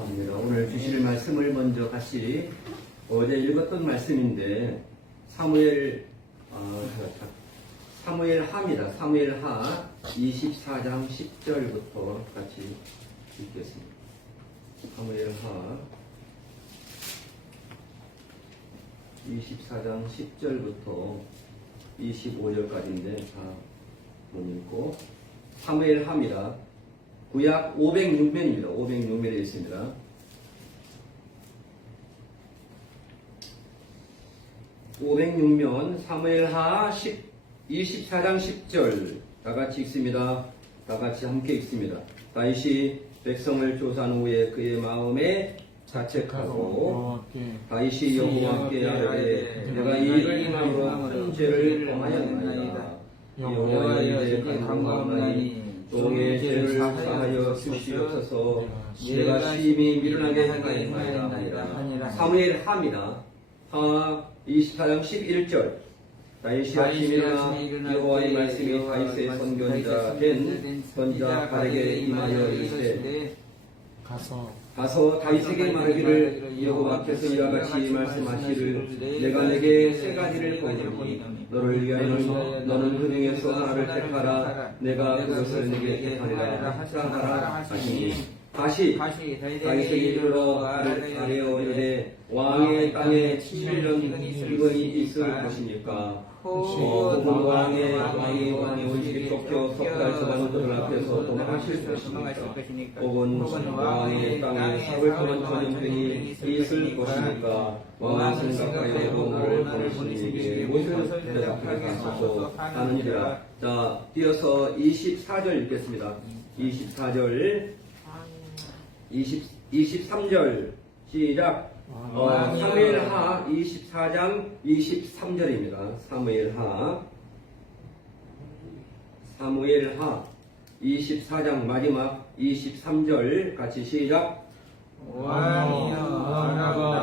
감사합니다. 오늘 주실 말씀을 먼저 같이 어제 읽었던 말씀인데 사무엘 하입니다. 사무엘 하 24장 10절부터 같이 읽겠습니다. 사무엘 하 24장 10절부터 25절까지인데 다 못 읽고 사무엘 하입니다. 구약 506면입니다. 506면에 있습니다. 사무엘하 24장 10절 다 같이 읽습니다. 다 같이 함께 읽습니다. 다윗이 백성을 조사한 후에 그의 마음에 자책하고 다윗이 여호와께 아뢰되 내가 이 일을 행함으로 큰 죄를 범하였나이다. 여호와여 내게 간구하오나니 종의 죄를 사하여 주시옵소서. 내가 심히 미련하게 행하였나이다. 사무엘 하입니다. 하 24장 11절 다윗이 아침에 일어나 여호와의 말씀이 다윗의 선견자 된 선지자 갈에게 임하여 이르되 가서 다윗에게 말하기를 여호와께서 이와 같이 말씀하시를 내가 내게 세 가지를 보이노니 너를 위하여는 너는 흥행에서 하나를 택하라 내가 그것을 내게 택하리라 하라 하시니 다시 다윗에게 이르러 아뢰어 이르되 왕의 땅에 7년 기근이 있을 것이니까 혹은 왕이 원식이 쫓겨 석달 저방 그들 앞에서 도망하실 것이니까 혹은 왕의 땅에 사흘 동안 전염병이 있을 것이니까 왕은 생각하여 오늘 보내시니 무엇을 대답하게 하소서 하느니라. 자, 이어서 24절 읽겠습니다. 23절 시작. 사무엘하 24장 23절입니다. 사무엘하 24장 마지막 23절 같이 시작.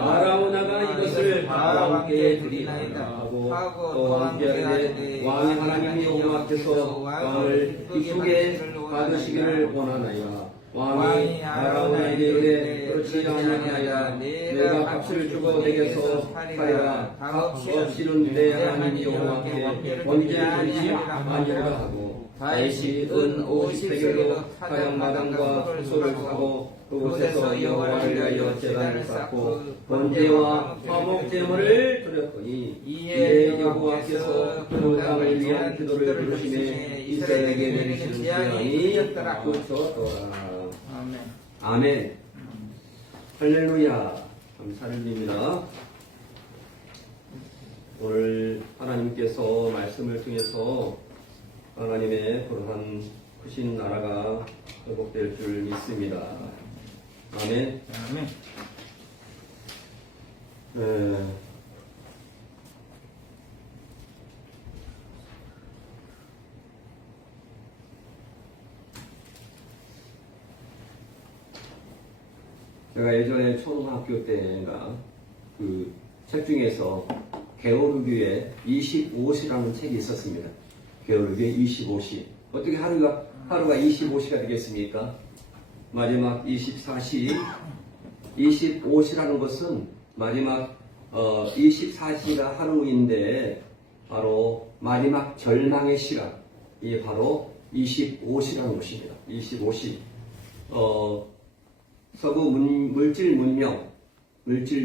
아라우나가 이것을 왕께 드리나이다 하고 또 왕께 왕의 하나님 여호와께서 왕을 기쁘게 받으시기를 원하나이다. 왕이 아라우나에게 이르되 그렇지 아니하니이다. 내가 값을 주고 내게서 팔아라. 값 없이는 내 하나님 여호와께 번제를 드리지 아니하리라 하고 다윗이 은 50세겔로 타향마당과 소를 사고 그곳에서 여호와를 위하여 제단을 쌓고 번제와 화목제물을 드렸더니 이에 여호와께서 그 땅을 위한 기도를 부르심에 이스라엘에게 내리시는 재앙이 그쳤더라. 아멘. 할렐루야. 감사를 드립니다. 오늘 하나님께서 말씀을 통해서 하나님의 그러한 크신 나라가 회복될 줄 믿습니다. 아멘. 제가 예전에 초등학교 때가 그 책 중에서 게오르기의 25시라는 책이 있었습니다. 게오르기의 25시. 어떻게 하루가 25시가 되겠습니까? 마지막 24시, 25시라는 것은 마지막 24시가 하루인데 바로 마지막 절망의 시간, 이게 바로 25시라는 것입니다. 25시. 서구 물질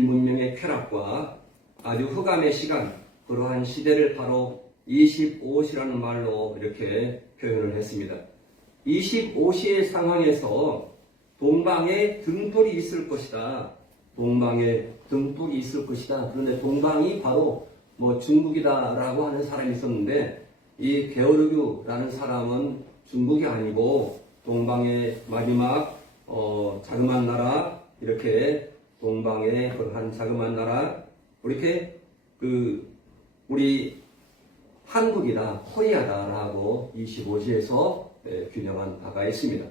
문명의 쾌락과 아주 흑암의 시간, 그러한 시대를 바로 25시라는 말로 이렇게 표현을 했습니다. 25시의 상황에서 동방에 등불이 있을 것이다. 동방에 등불이 있을 것이다. 그런데 동방이 바로 중국이다라고 하는 사람이 있었는데 이 게오르규라는 사람은 중국이 아니고 동방의 마지막 자그마한 나라, 이렇게 동방의 그러한 자그마한 나라, 이렇게 우리 한국이다, 코리아다라고 25시에서 균형한 바가 있습니다.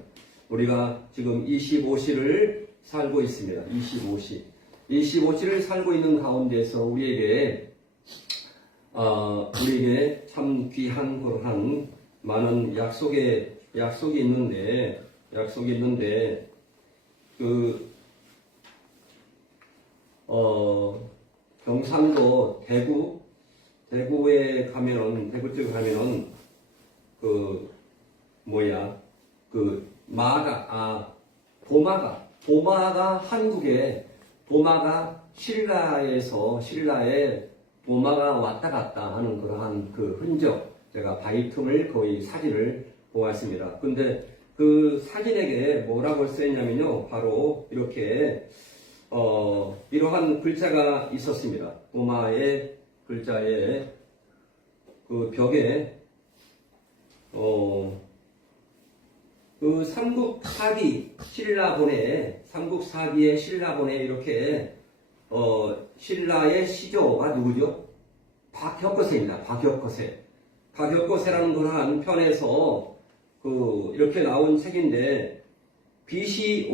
우리가 지금 25시를 살고 있습니다. 25시를 살고 있는 가운데서 우리에게 참 귀한 그러한 많은 약속이 있는데 경상도 대구에 가면은, 대구 쪽에 가면은, 보마가 한국에, 보마가 신라에 보마가 왔다 갔다 하는 그러한 그 흔적, 제가 바위 틈을 거의 사진을 보았습니다. 근데 그 사진에게 뭐라고 써있냐면요, 바로 이렇게, 이러한 글자가 있었습니다. 보마의 글자에, 그 벽에, 그 삼국사기의 신라본에 이렇게, 신라의 시조가 누구죠? 박혁거세입니다. 박혁거세라는 그러한 편에서 이렇게 나온 책인데, BC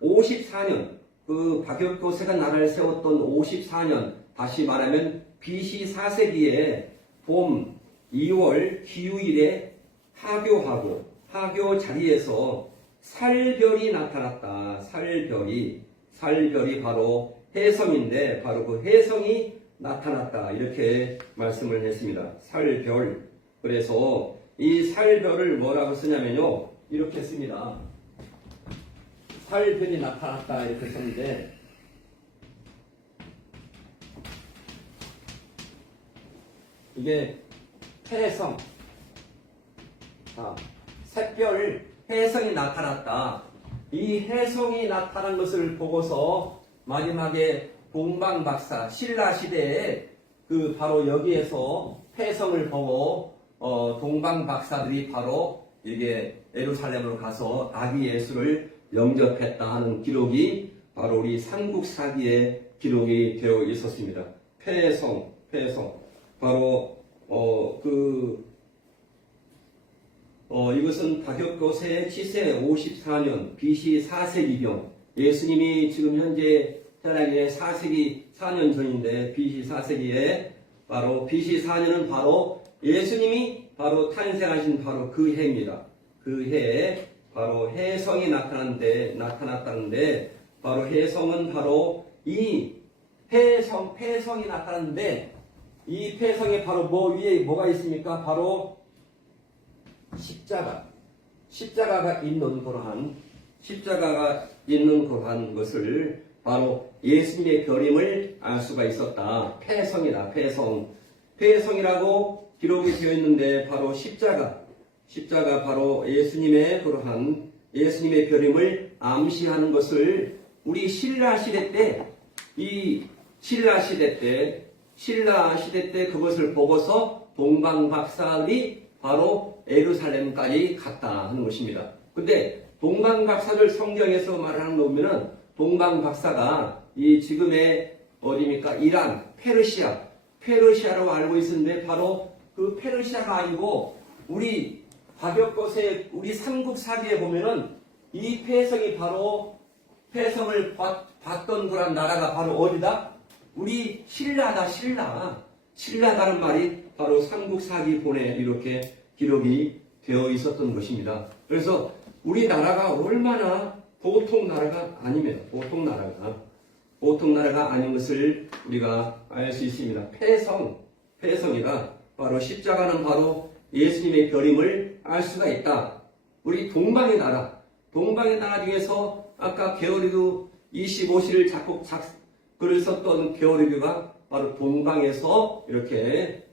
54년, 그 박혁거세가 나라를 세웠던 54년, 다시 말하면 BC 4세기에 봄 2월 기후일에 하교 자리에서 살별이 나타났다. 살별이 바로 혜성인데, 바로 그 혜성이 나타났다. 이렇게 말씀을 했습니다. 살별. 그래서 이 살별을 뭐라고 쓰냐면요, 이렇게 씁니다. 살별이 나타났다. 이렇게 썼는데, 이게 혜성. 샛별, 혜성이 나타났다. 이 혜성이 나타난 것을 보고서 마지막에 동방박사, 신라시대에 바로 여기에서 혜성을 보고, 동방박사들이 바로 이게 예루살렘으로 가서 아기 예수를 영접했다 하는 기록이 바로 우리 삼국사기에 기록이 되어 있었습니다. 폐성. 바로, 이것은 박혁거세의 치세 54년 BC 4세기경, 예수님이 지금 현재 태어나기 4년 전인데, BC 4세기에 바로 BC 4년은 바로 예수님이 바로 탄생하신 바로 그 해입니다. 그 해에 바로 혜성이 나타났다는데, 바로 혜성은 바로 이 폐성이 나타났는데, 이 폐성에 바로 위에 뭐가 있습니까? 바로 십자가가 있는 그러한 것을 바로 예수님의 별임을 알 수가 있었다. 폐성이다. 폐성이라고 기록이 되어 있는데, 바로 십자가 바로 예수님의 별임을 암시하는 것을 우리 신라 시대 때 그것을 보고서 동방박사들이 바로 예루살렘까지 갔다 하는 것입니다. 근데 동방박사들 성경에서 말하는 거 보면은, 동방박사가 이 지금의 어디입니까? 이란, 페르시아라고 알고 있었는데, 바로 그 페르시아가 아니고, 우리 박혁거세, 우리 삼국사기에 보면은 이 폐성이 바로, 폐성을 받던 그런 나라가 바로 어디다? 우리 신라다. 신라다는 말이 바로 삼국사기 본에 이렇게 기록이 되어 있었던 것입니다. 그래서 우리나라가 얼마나 보통 나라가 아닙니다. 보통 나라가 아닌 것을 우리가 알 수 있습니다. 폐성이다. 바로 십자가는 바로 예수님의 별임을 알 수가 있다. 우리 동방의 나라 중에서 아까 게오르기 25시를 글을 썼던 게오르기가 바로 동방에서 이렇게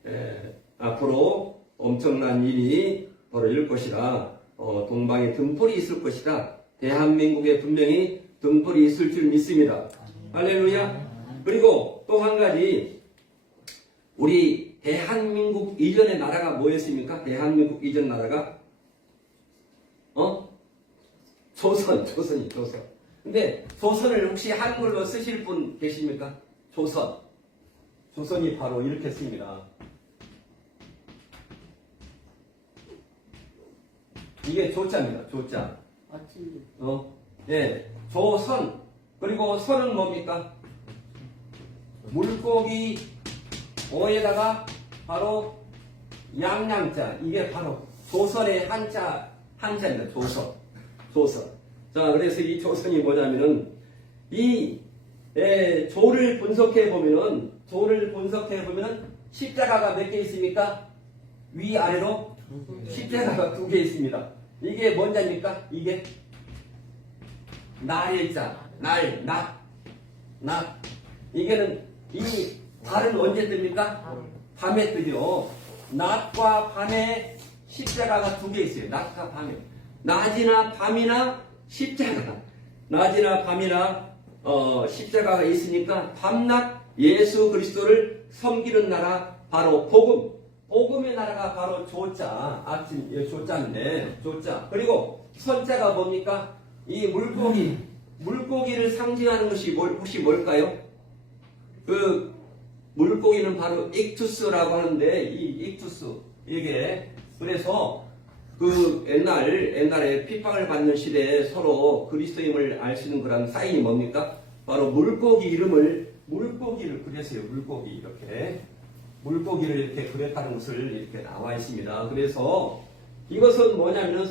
앞으로 엄청난 일이 벌어질 것이다. 동방에 등불이 있을 것이다. 대한민국에 분명히 등불이 있을 줄 믿습니다. 할렐루야. 그리고 또 한 가지, 우리 대한민국 이전의 나라가 뭐였습니까? 대한민국 이전 나라가 조선이. 근데 조선을 혹시 한글로 쓰실 분 계십니까? 조선이 바로 이렇게 씁니다. 이게 조자입니다. 조자. 조선. 그리고 선은 뭡니까? 물고기 어에다가 바로 양양자. 이게 바로 조선의 한자입니다. 조선. 자, 그래서 이 조선이 뭐냐면은, 이 조를 분석해 보면은 조를 분석해 보면은 십자가가 몇 개 있습니까? 위아래로 십자가가 2개 있습니다. 이게 뭔 자입니까? 이게 날의 자, 낮. 이게는 이 달은 언제 뜹니까? 밤에 뜨죠. 낮과 밤에 십자가가 2개 있어요. 낮과 밤에. 낮이나 밤이나 십자가. 낮이나 밤이나 십자가가 있으니까 밤낮 예수 그리스도를 섬기는 나라 바로 복음. 복음의 나라가 바로 조자. 아침 조자인데 조자. 그리고 선자가 뭡니까? 이 물고기를 상징하는 것이 혹시 뭘까요? 그 물고기는 바로 익투스라고 하는데 이 익투스 이게 그래서 그 옛날에 핍박을 받는 시대에 서로 그리스도임을 알 수 있는 그런 사인이 뭡니까? 바로 물고기를 그렸어요. 물고기를 이렇게 그렸다는 것을 이렇게 나와 있습니다. 그래서 이것은 뭐냐면은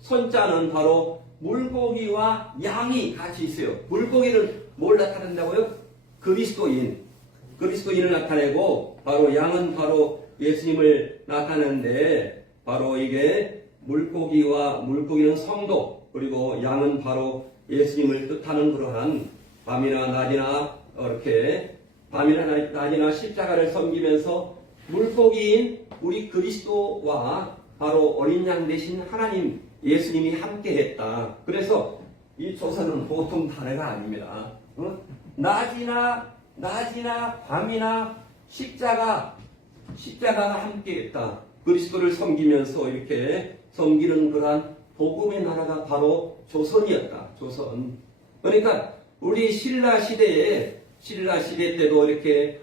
선자는 바로 물고기와 양이 같이 있어요. 물고기는 뭘 나타낸다고요? 그리스도인을 나타내고 바로 양은 바로 예수님을 나타내는데 바로 이게 물고기는 성도 그리고 양은 바로 예수님을 뜻하는 그러한 밤이나 낮이나 십자가를 섬기면서 물고기인 우리 그리스도와 바로 어린 양 대신 하나님 예수님이 함께했다. 그래서 이 조선은 보통 단어가 아닙니다. 낮이나 밤이나 십자가가 함께했다. 그리스도를 섬기면서 이렇게 섬기는 그러한 복음의 나라가 바로 조선이었다. 조선. 그러니까 우리 신라 시대 때도 이렇게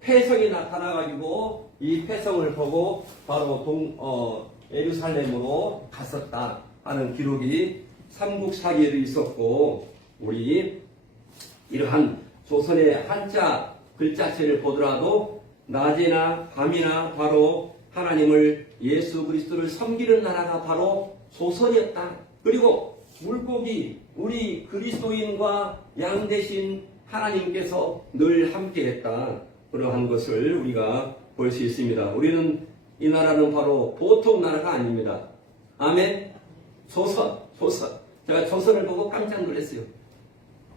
패성이 나타나가지고 이 패성을 보고 바로 예루살렘으로 갔었다 하는 기록이 삼국사기에도 있었고 우리 이러한 조선의 한자 글자체를 보더라도 낮이나 밤이나 바로 하나님을 예수 그리스도를 섬기는 나라가 바로 조선이었다. 그리고 물고기 우리 그리스도인과 양 대신 하나님께서 늘 함께했다. 그러한 것을 우리가 볼 수 있습니다. 우리는 이 나라는 바로 보통 나라가 아닙니다. 아멘. 조선. 제가 조선을 보고 깜짝 놀랐어요.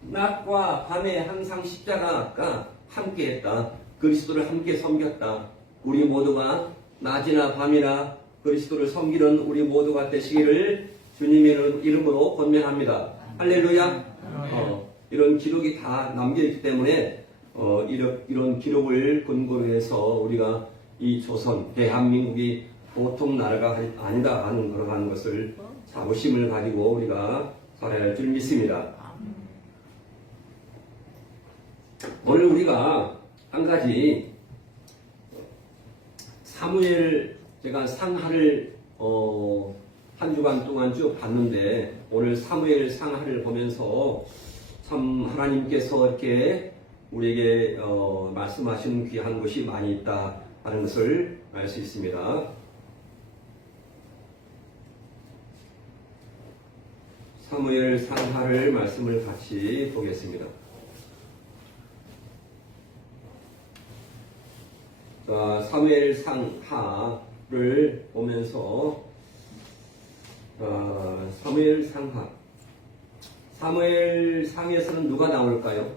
낮과 밤에 항상 십자가가 함께했다. 그리스도를 함께 섬겼다. 우리 모두가 낮이나 밤이나 그리스도를 섬기는 우리 모두가 되시기를 주님의 이름으로 권면합니다. 할렐루야. 이런 기록이 다 남겨있기 때문에 이런 기록을 근거로 해서 우리가 이 조선, 대한민국이 보통 나라가 아니다 하는 그러한 것을 자부심을 가지고 우리가 살아야 할 줄 믿습니다. 오늘 우리가 한 가지 사무엘 제가 상하를 한 주간 동안 쭉 봤는데 오늘 사무엘 상하를 보면서 참 하나님께서 이렇게 우리에게 말씀하시는 귀한 것이 많이 있다 하는 것을 알 수 있습니다. 사무엘 상하를 말씀을 같이 보겠습니다. 자, 사무엘 상하를 보면서 사무엘 상하 사무엘 상에서는 누가 나올까요?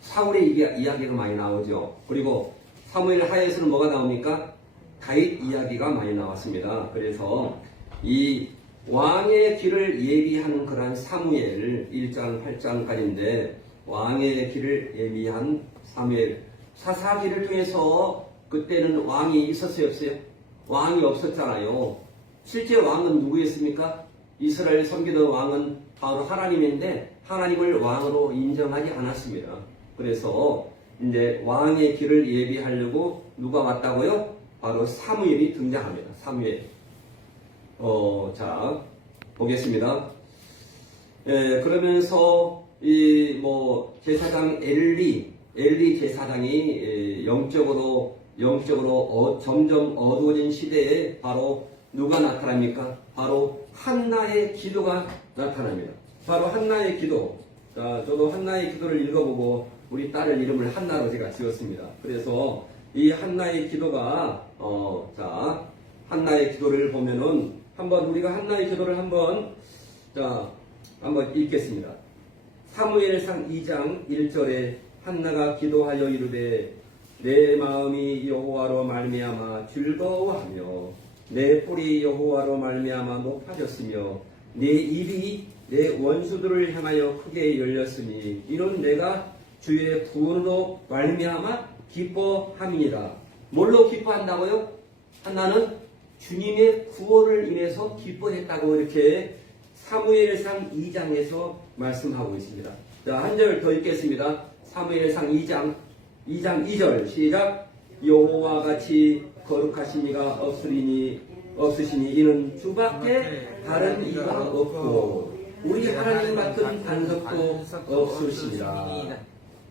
사울의 이야기가 많이 나오죠. 그리고 사무엘 하에서는 뭐가 나옵니까? 다윗 이야기가 많이 나왔습니다. 그래서 이 왕의 길을 예비하는 그러한 사무엘 1장 8장까지인데 왕의 길을 예비한 사무엘 사사기를 통해서 그때는 왕이 있었어요 없어요? 왕이 없었잖아요. 실제 왕은 누구였습니까? 이스라엘 섬기던 왕은 바로 하나님인데 하나님을 왕으로 인정하지 않았습니다. 그래서 이제 왕의 길을 예비하려고 누가 왔다고요? 바로 사무엘이 등장합니다. 사무엘. 자, 보겠습니다. 그러면서 제사장 엘리 제사장이 영적으로 점점 어두워진 시대에 바로 누가 나타납니까? 바로 한나의 기도가 나타납니다. 바로 한나의 기도. 자, 저도 한나의 기도를 읽어보고 우리 딸을 이름을 한나로 제가 지었습니다. 그래서 이 한나의 기도가 자, 한나의 기도를 보면은 한번 우리가 한나의 기도를 한번 읽겠습니다. 사무엘상 2장 1절에 한나가 기도하여 이르되 내 마음이 여호와로 말미암아 즐거워하며 내 뿔이 여호와로 말미암아 높아졌으며 내 입이 내 원수들을 향하여 크게 열렸으니 이는 내가 주의 구원으로 말미암아 기뻐함이니라. 뭘로 기뻐한다고요? 한나는 주님의 구원을 인해서 기뻐했다고 이렇게 사무엘상 2장에서 말씀하고 있습니다. 자, 한 절 더 읽겠습니다. 사무엘상 2장 2절 시작. 여호와 같이 거룩하신 이가 없으시니 이는 주밖에 다른 이가 없고 우리 하나님 같은 반석도 없으시니라.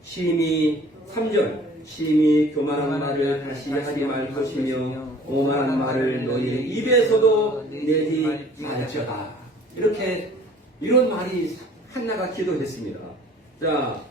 심히 3절 심히 교만한 말을 다시 하지 말 것이며 오만한 말을 너희 입에서도 내지 말지어다. 이렇게 이런 말이 한나가 기도했습니다. 자,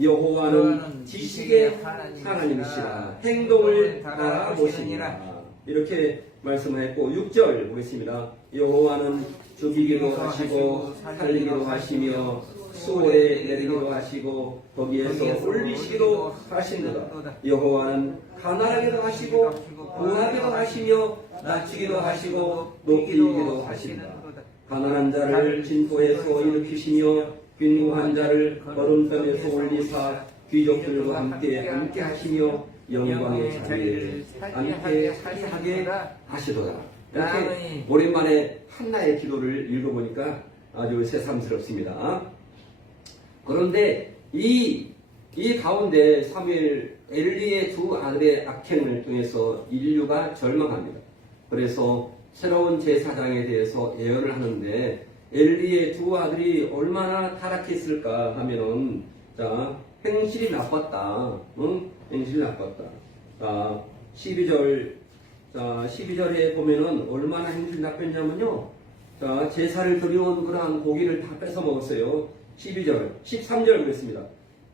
여호와는 지식의 하나님이시라 행동을 알아보시니라. 이렇게 말씀했고 6절 보겠습니다. 여호와는 죽이기도 하시고 살리기도 하시며 수월에 내리기도 하시고 거기에서 올리시기도 하시는도다. 여호와는 가난하게도 하시고 부하게도 하시며 낮추기도 하시고 높이기도 하신다. 가난한 자를 진포에서 일으키시며 빈궁한 자를 걸음편에서 올리사 귀족들과 함께 하시며 영광의 자리에 함께 차지하게 하시도다. 이렇게 오랜만에 한나의 기도를 읽어보니까 아주 새삼스럽습니다. 그런데 이 가운데 사무엘 엘리의 두 아들의 악행을 통해서 인류가 절망합니다. 그래서 새로운 제사장에 대해서 예언을 하는데 엘리의 두 아들이 얼마나 타락했을까 하면은 자, 행실이 나빴다. 행실이 나빴다. 자, 12절에 보면은 얼마나 행실이 나빴냐면요. 자, 제사를 드려온 그러한 고기를 다 뺏어 먹었어요. 13절 그랬습니다.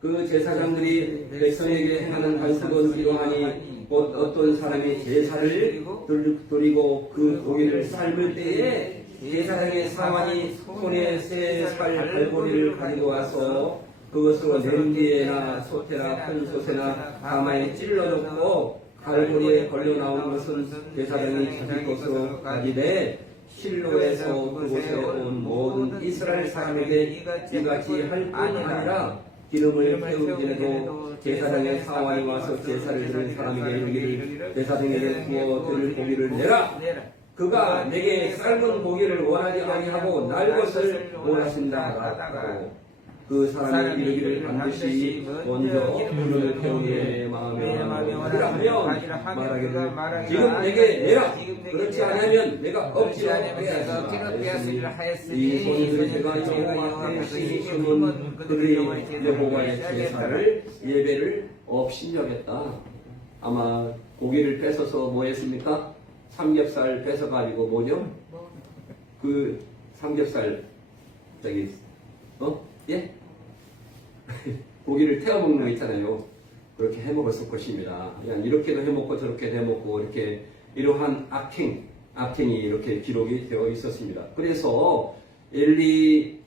그 제사장들이 백성에게 행하는 반석은 이러하니 곧 어떤 사람이 제사를 드리고 그 고기를 삶을 때에 제사장의 사환이 손에 새 살 발고리를 가지고 와서 그것으로 냄비에나 솥에나 큰 솥에나 가마에 찔러놓고 발고리에 걸려 나온 것은 제사장이 자기 것으로 가지되 실로에서 그곳에 온 모든 이스라엘 사람에게 이같이 할 뿐 아니라 기름을 태우기에도 제사장의 사환이 와서 제사를 드릴 사람에게 이르기를 제사장에게 구워 드릴 고기를 내라. 그가 내게 삶은 고기를 원하지 아니하고 날 것을 원하신다 하고 그 사람이 이르기를 반드시 먼저 기름을 태우게 내 마음에 하리라 하면 말하기를 지금 내게 내라. 그렇지 않으면 내가 억지로 빼앗으리라 하였으니 이 손들이 제가 여호와 앞에 심은 그들이 여호와의 제사를 예배를 업신여겼다. 아마 고기를 뺏어서 뭐 했습니까? 삼겹살 뺏어가지고 뭐죠? 그 삼겹살 예? 고기를 태워 먹는 거 있잖아요. 그렇게 해 먹었을 것입니다. 그냥 이렇게도 해 먹고 저렇게도 해 먹고 이렇게 이러한 악행이 이렇게 기록이 되어 있었습니다. 그래서 엘리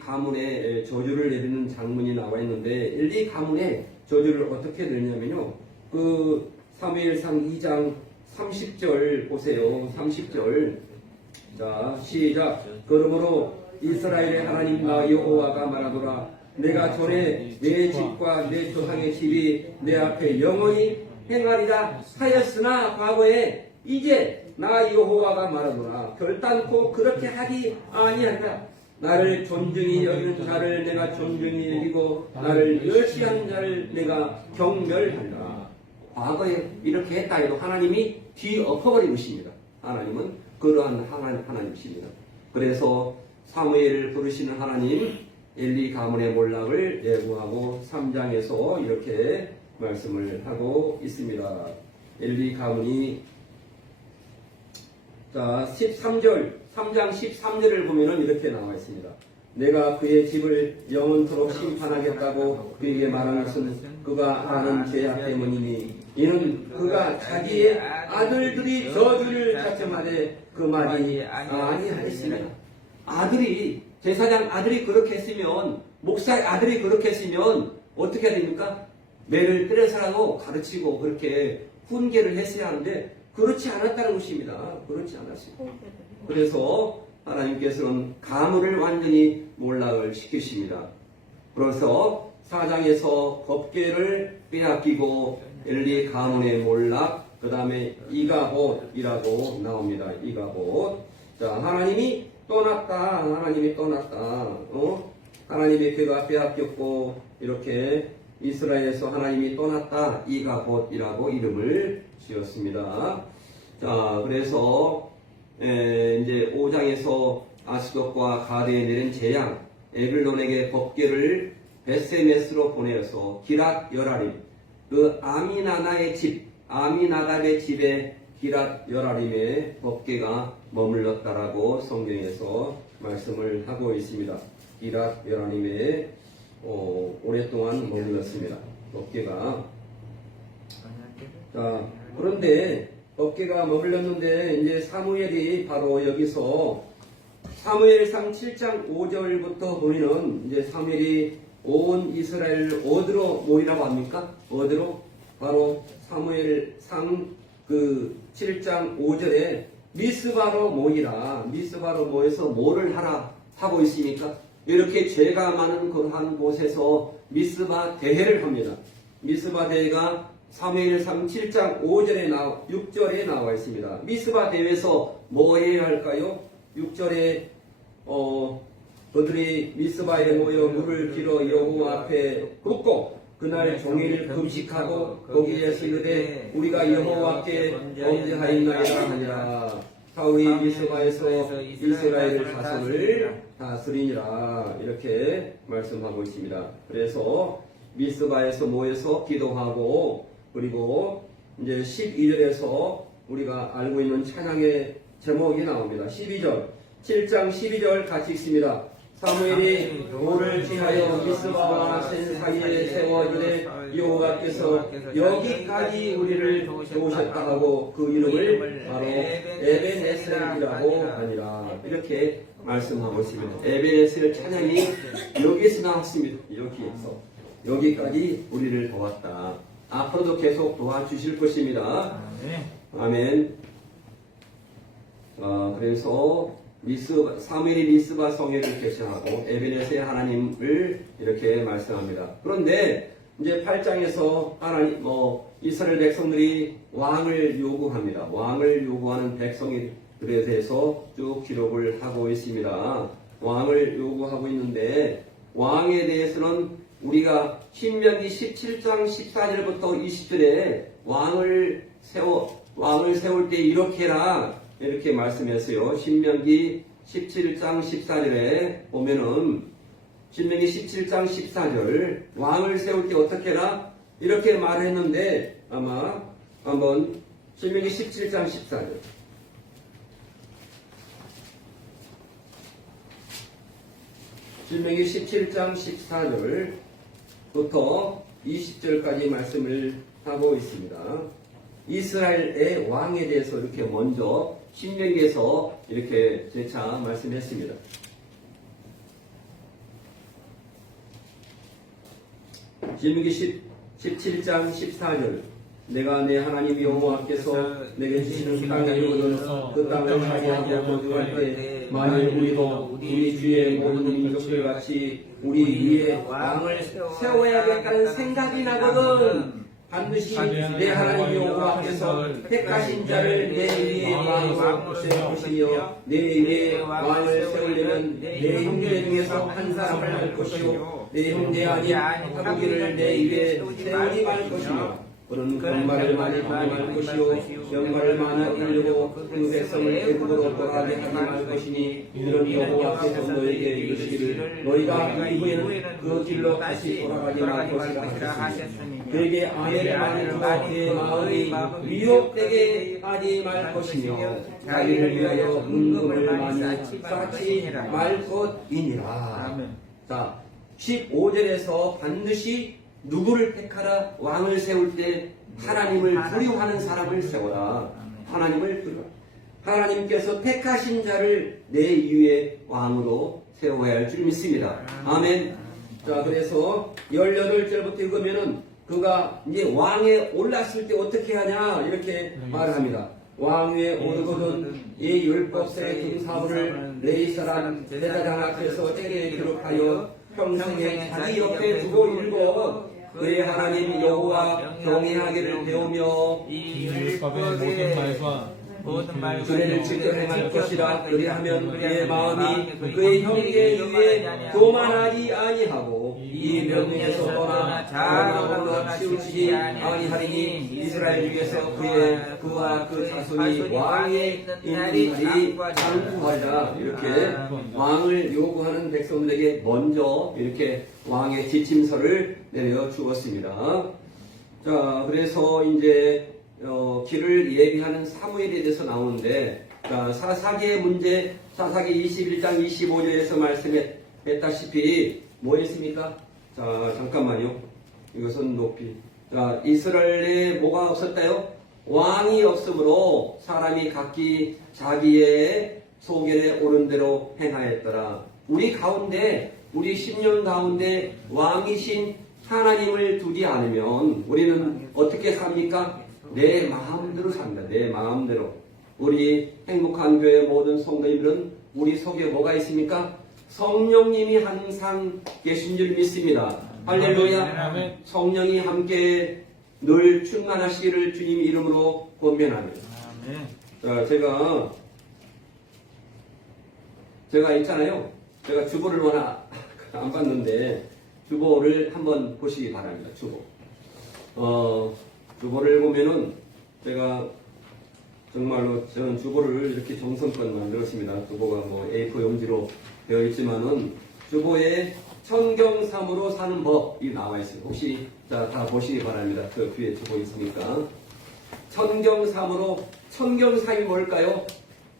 가문에 저주를 내리는 장면이 나와 있는데 엘리 가문에 저주를 어떻게 내리냐면요. 그 사무엘상 2장 30절 보세요. 30절. 자, 시작. 그러므로 이스라엘의 하나님 나 여호와가 말하노라. 내가 전에 내 집과 내 조상의 집이 내 앞에 영원히 행하리라 하였으나 과거에 이제 나 여호와가 말하노라. 결단코 그렇게 하지 아니하리라. 나를 존중히 여기는 자를 내가 존중히 여기고 나를 멸시하는 자를 내가 경멸하리라. 과거에 이렇게 했다 해도 하나님이 뒤엎어버린 것입니다. 하나님은 그러한 하나님이십니다. 그래서 사무엘을 부르시는 하나님 엘리 가문의 몰락을 예고하고 3장에서 이렇게 말씀을 하고 있습니다. 엘리 가문이 자 13절 3장 13절을 보면은 이렇게 나와 있습니다. 내가 그의 집을 영원토록 심판하겠다고 그에게 말한 것은 그가 아는 죄악 때문이니 이는 그가 자기의 아들들이 저주를 자청하되 그 말이 아니하였으며 아들이 제사장 아들이 그렇게 했으면 목사의 아들이 그렇게 했으면 어떻게 해야 됩니까? 매를 때려서라도 가르치고 그렇게 훈계를 했어야 하는데 그렇지 않았다는 것입니다. 그렇지 않았습니다. 그래서 하나님께서는 가문을 완전히 몰락을 시키십니다. 그래서 4장에서 법궤를 빼앗기고 엘리 가문의 몰락, 그 다음에 이가봇이라고 나옵니다. 이가봇. 자, 하나님이 떠났다. 하나님이 떠났다. 하나님의 궤가 빼앗겼고 이렇게 이스라엘에서 하나님이 떠났다. 이가봇이라고 이름을 지었습니다. 자, 그래서 이제 5장에서 아스돗과 가드에 내린 재앙, 에글론에게 법궤를 베세메스로 보내어서 기랏 여라림, 그 아미나답의 집에 기랏 여라림에 법궤가 머물렀다라고 성경에서 말씀을 하고 있습니다. 기랏 여라림에 오랫동안 머물렀습니다. 법궤가. 자, 그런데 법궤가 머물렀는데 이제 사무엘이 바로 여기서 사무엘상 7장 5절부터 보면은 이제 사무엘이 온 이스라엘을 어디로 모이라고 합니까? 어디로? 바로 사무엘상 그 7장 5절에 미스바로 모이라. 미스바로 모여서 뭐를 하라 하고 있습니까? 이렇게 죄가 많은 그러한 곳에서 미스바 대회를 합니다. 미스바 대회가 사무엘상 7장 6절에 나와 있습니다. 미스바 대회에서 뭐 해야 할까요? 6절에 그들이 미스바에 모여 물을 길어 여호와 앞에 굽고 그날 종일 금식하고 거기에서 이르되 우리가 여호와께 범죄하였나이다 하니라. 사울이 미스바에서 이스라엘 자손을 다스리니라. 이렇게 말씀하고 있습니다. 그래서 미스바에서 모여서 기도하고 그리고 이제 12절에서 우리가 알고 있는 찬양의 제목이 나옵니다. 12절, 7장 12절 같이 읽습니다. 사무엘이 돌을 취하여 미스바와 센 사이에 세워 이르되 여호와께서 여기까지 우리를 도우셨다 하고 그 이름을 바로 에벤에셀이라고 하니라. 이렇게 말씀하고 있습니다. 에벤에셀 찬양이 여기서 나왔습니다. 여기까지 우리를 도왔다. 앞으로도 계속 도와주실 것입니다. 아멘. 그래서 사무엘이 미스바 성회를 개최하고 에벤에셀 하나님을 이렇게 말씀합니다. 그런데 이제 8장에서 이스라엘 백성들이 왕을 요구합니다. 왕을 요구하는 백성들에 대해서 쭉 기록을 하고 있습니다. 왕을 요구하고 있는데 왕에 대해서는 우리가 신명기 17장 14절부터 20절에 왕을 세울 때 이렇게 해라 이렇게 말씀했어요. 신명기 17장 14절에 보면은 신명기 17장 14절 왕을 세울 때 어떻게 해라 이렇게 말했는데 아마 한번 신명기 17장 14절 신명기 17장 14절부터 20절까지 말씀을 하고 있습니다. 이스라엘의 왕에 대해서 이렇게 먼저 신명기에서 이렇게 재차 말씀했습니다. 신명기 17장 14절 내가 내 하나님 여호와께서 내게 주시는 땅이거든 그 땅을 차지하고 거주할 때 만일 우리도 우리 주의 모든 민족들 같이 우리 위에 왕을 세워야겠다는 생각이 나거든 반드시 내 하나님 여호와께서 택하신 자를 내 위에 왕으로 세우시며 내 위에 왕을 세우려면 내 형제 중에서 한 사람을 할 것이요 내 형제 아닌 하루기를 내 위에 세우지 말 것이며 그는 병마를 많이 방임할 것이요 영마를 많이 얻으려고 그 백성을 애국으로 돌아가게 하지 말 것이니 이는 여호와께서 너에게 이르시기를 너희가 이후에는 그 길로 다시 돌아가지 말 것이라 하셨으니 그에게 아내를 많이 두고 그의 마음이 미혹되게 하지 말 것이며 자기를 위하여 은금을 많이 쌓지 말 것이니라. 자, 15절에서 반드시 누구를 택하라? 왕을 세울 때 하나님을 두려워하는 사람을 세워라. 하나님을 두려워. 하나님께서 택하신 자를 내 위에 왕으로 세워야 할 줄 믿습니다. 아멘. 자, 그래서 18절부터 읽으면은 그가 이제 왕에 올랐을 때 어떻게 하냐 이렇게 말합니다. 왕위에 오르거든 이 율법서의 등사부를 레위 사람 제사장 앞에서 책에 기록하여 평생에 자기 옆에 두고 읽어 그의 하나님 여호와 경외하기를 배우며 이 율법의 모든 말과 주례를 지켜 행할 것이라. 그리하면 그의 마음이 그의 형제 위에 교만하지 아니하고 이 명령에서 떠나 자랑으로 치우치지 아니하리니 이스라엘 중에서 그와 그 자손이 왕에 있는 날이 장구하리라. 이렇게 왕을 요구하는 백성들에게 먼저 이렇게 왕의 지침서를 내려 주었습니다. 자, 그래서 이제 길을 예비하는 사무엘에 대해서 나오는데, 자, 사사기의 문제, 사사기 21장 25절에서 말씀했다시피 뭐 했습니까? 자, 잠깐만요. 이것은 높이. 자, 이스라엘에 뭐가 없었다요? 왕이 없으므로 사람이 각기 자기의 소견에 옳은 대로 행하였더라. 우리 가운데, 우리 10년 가운데 왕이신 하나님을 두지 않으면 우리는 어떻게 삽니까? 내 마음대로 삽니다. 내 마음대로. 우리 행복한 교회 모든 성도님들은 우리 속에 뭐가 있습니까? 성령님이 항상 계신 줄 믿습니다. 할렐루야. 성령이 함께 늘 충만하시기를 주님 이름으로 권면합니다. 자, 제가 있잖아요. 제가 주보를 워낙 안 봤는데 주보를 한번 보시기 바랍니다. 주보. 주보를 보면은 제가 정말로 저는 주보를 이렇게 정성껏 만들었습니다. 주보가 뭐 A4 용지로 되어 있지만은 주보에 천경삼으로 사는 법이 나와 있어요. 혹시 자, 다 보시기 바랍니다. 그 뒤에 주보 있으니까. 천경삼으로 천경삼이 뭘까요?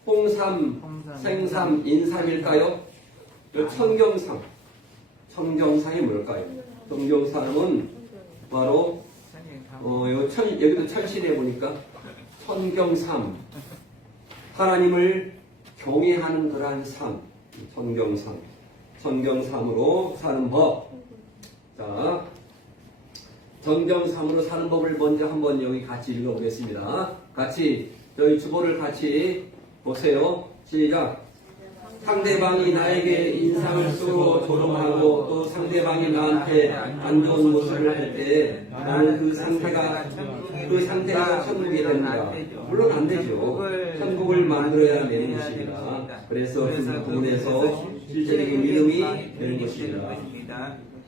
홍삼, 생삼, 인삼일까요? 천경삼. 천경삼이 뭘까요? 천경삼은 바로 여기도 천신에 보니까 천경삼, 하나님을 경외하는 그러한 삶, 천경삼, 천경삼으로 사는 법. 자, 천경삼으로 사는 법을 먼저 한번 여기 같이 읽어보겠습니다. 같이 저희 주보를 같이 보세요. 시작. 상대방이 나에게 인상을 쓰고 조롱하고 또 상대방이 나한테 안 좋은 모습을 할 때 나는 그 상태가 천국이 됩니다. 물론 안 되죠. 천국을 만들어야 되는 것입니다. 그래서 그 부분에서 실제적인 믿음이 되는 것입니다.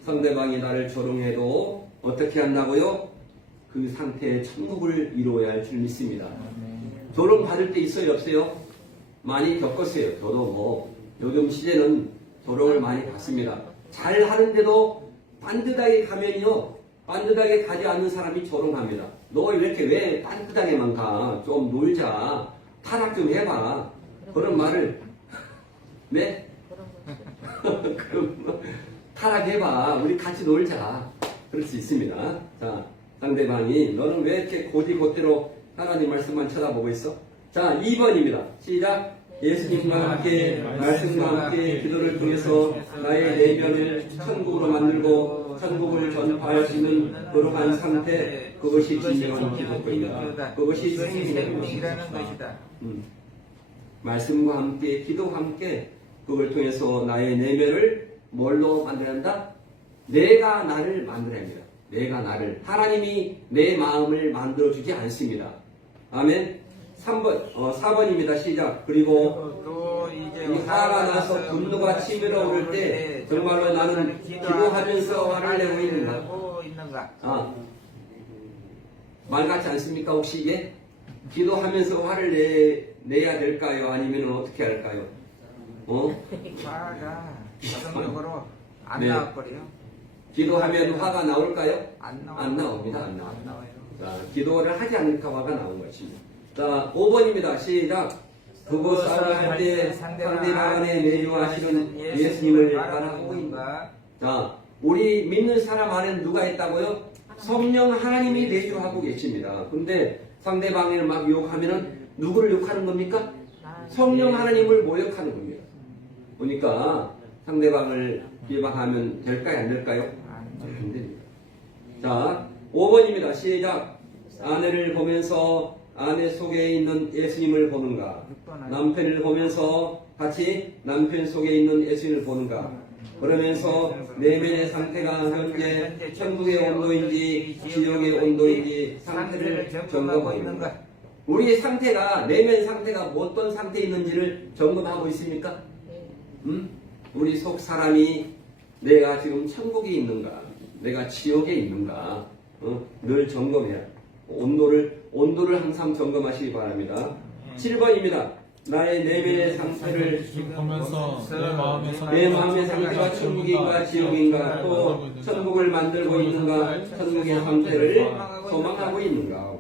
상대방이 나를 조롱해도 어떻게 한다고요? 그 상태의 천국을 이루어야 할 줄 믿습니다. 조롱 받을 때 있어요, 없어요? 많이 겪었어요. 저도 뭐 요즘 시대는 조롱을 많이 받습니다. 잘 하는데도 반듯하게 가면요, 반듯하게 가지 않는 사람이 조롱합니다. 너 이렇게 왜 반듯하게만 가? 좀 놀자. 타락 좀 해봐. 그런 말을 네? 그럼 타락해봐. 우리 같이 놀자. 그럴 수 있습니다. 자, 상대방이 너는 왜 이렇게 고지고대로 하나님 말씀만 쳐다보고 있어? 자, 2번입니다. 시작. 예수님과 함께 말씀과 함께 기도를 통해서 나의 내면을 천국으로 만들고 천국을 전파할 수 있는 거룩한 상태, 그것이 진정한 기독교입니다. 그것이 생명이라는 것이다. 말씀과 함께 기도와 함께 그걸 통해서 나의 내면을 뭘로 만들어야 한다? 내가 나를 만들어야 합니다. 내가 나를. 하나님이 내 마음을 만들어주지 않습니다. 아멘. 4번입니다. 시작. 그리고 이 화가 나서 분노가 치밀어 오를 때 정말로 나는 기도하면서 화를 내고 있는가? 말 같지 않습니까? 혹시 이게? 기도하면서 화를 내야 될까요? 아니면 어떻게 할까요? 화가 자동적으로 안 네. 나와버려요. 기도하면 화가 나올까요? 안 안 나옵니다. 안 나와요. 안 나와요. 자, 기도를 하지 않으니까 화가 나온 것입니다. 자, 5번입니다. 시작. 부부 싸움을 할 때 상대방 안에 내주하시는 예수님을 따라하고 있는가? 자, 우리 믿는 사람 안에 누가 있다고요? 성령 하나님이 내주하고 계십니다. 근데 상대방을 막 욕하면은 누구를 욕하는 겁니까? 성령 하나님을 모욕하는 겁니다. 보니까 상대방을 비방하면 될까요? 안 될까요? 안 됩니다. 자, 5번입니다. 시작. 아내를 보면서 아내 속에 있는 예수님을 보는가? 남편을 보면서 같이 남편 속에 있는 예수님을 보는가? 그러면서 내면의 상태가 현재 천국의 온도인지 지옥의 온도인지 상태를 점검하고 있는가? 우리의 상태가 내면 상태가 어떤 상태에 있는지를 점검하고 있습니까? 우리 속 사람이 내가 지금 천국에 있는가? 내가 지옥에 있는가? 늘 점검해야 온도를 항상 점검하시기 바랍니다. 7번입니다. 나의 내면의 상태를 보면서 내 마음의 상태가 천국인가 지옥인가 또 천국을 만들고 있는가 천국의 상태를 소망하고 있는가.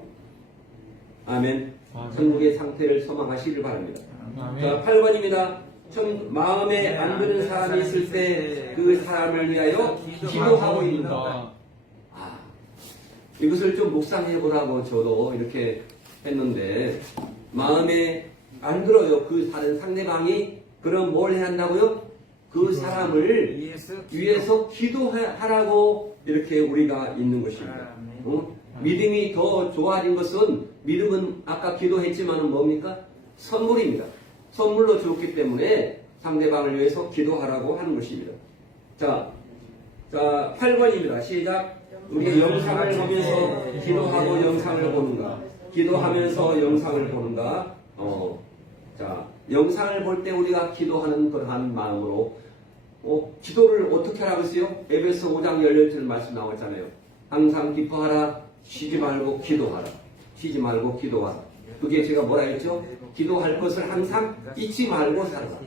아멘. 천국의 상태를 소망하시길 바랍니다. 자, 8번입니다. 마음에 안 드는 사람이 있을 때 그 사람을 위하여 기도하고 있는가. 이것을 좀 묵상해 보라고 저도 이렇게 했는데 마음에 안 들어요. 그 다른 상대방이 그럼 뭘 해야 한다고요? 그 사람을 위해서 기도하라고 이렇게 우리가 있는 것입니다. 믿음이 더 좋아진 것은 믿음은 아까 기도했지만은 뭡니까? 선물입니다. 선물로 줬기 때문에 상대방을 위해서 기도하라고 하는 것입니다. 자, 8번입니다. 시작. 우리 영상을 보면서 기도하고 영상을 보는가? 기도하면서 영상을 보는가? 자, 영상을 볼 때 우리가 기도하는 그러한 마음으로 기도를 어떻게 하라고 했어요? 에베소 5장 18절 말씀 나왔잖아요. 항상 기뻐하라. 쉬지 말고 기도하라. 쉬지 말고 기도하라. 그게 제가 뭐라 했죠? 기도할 것을 항상 잊지 말고 살아라.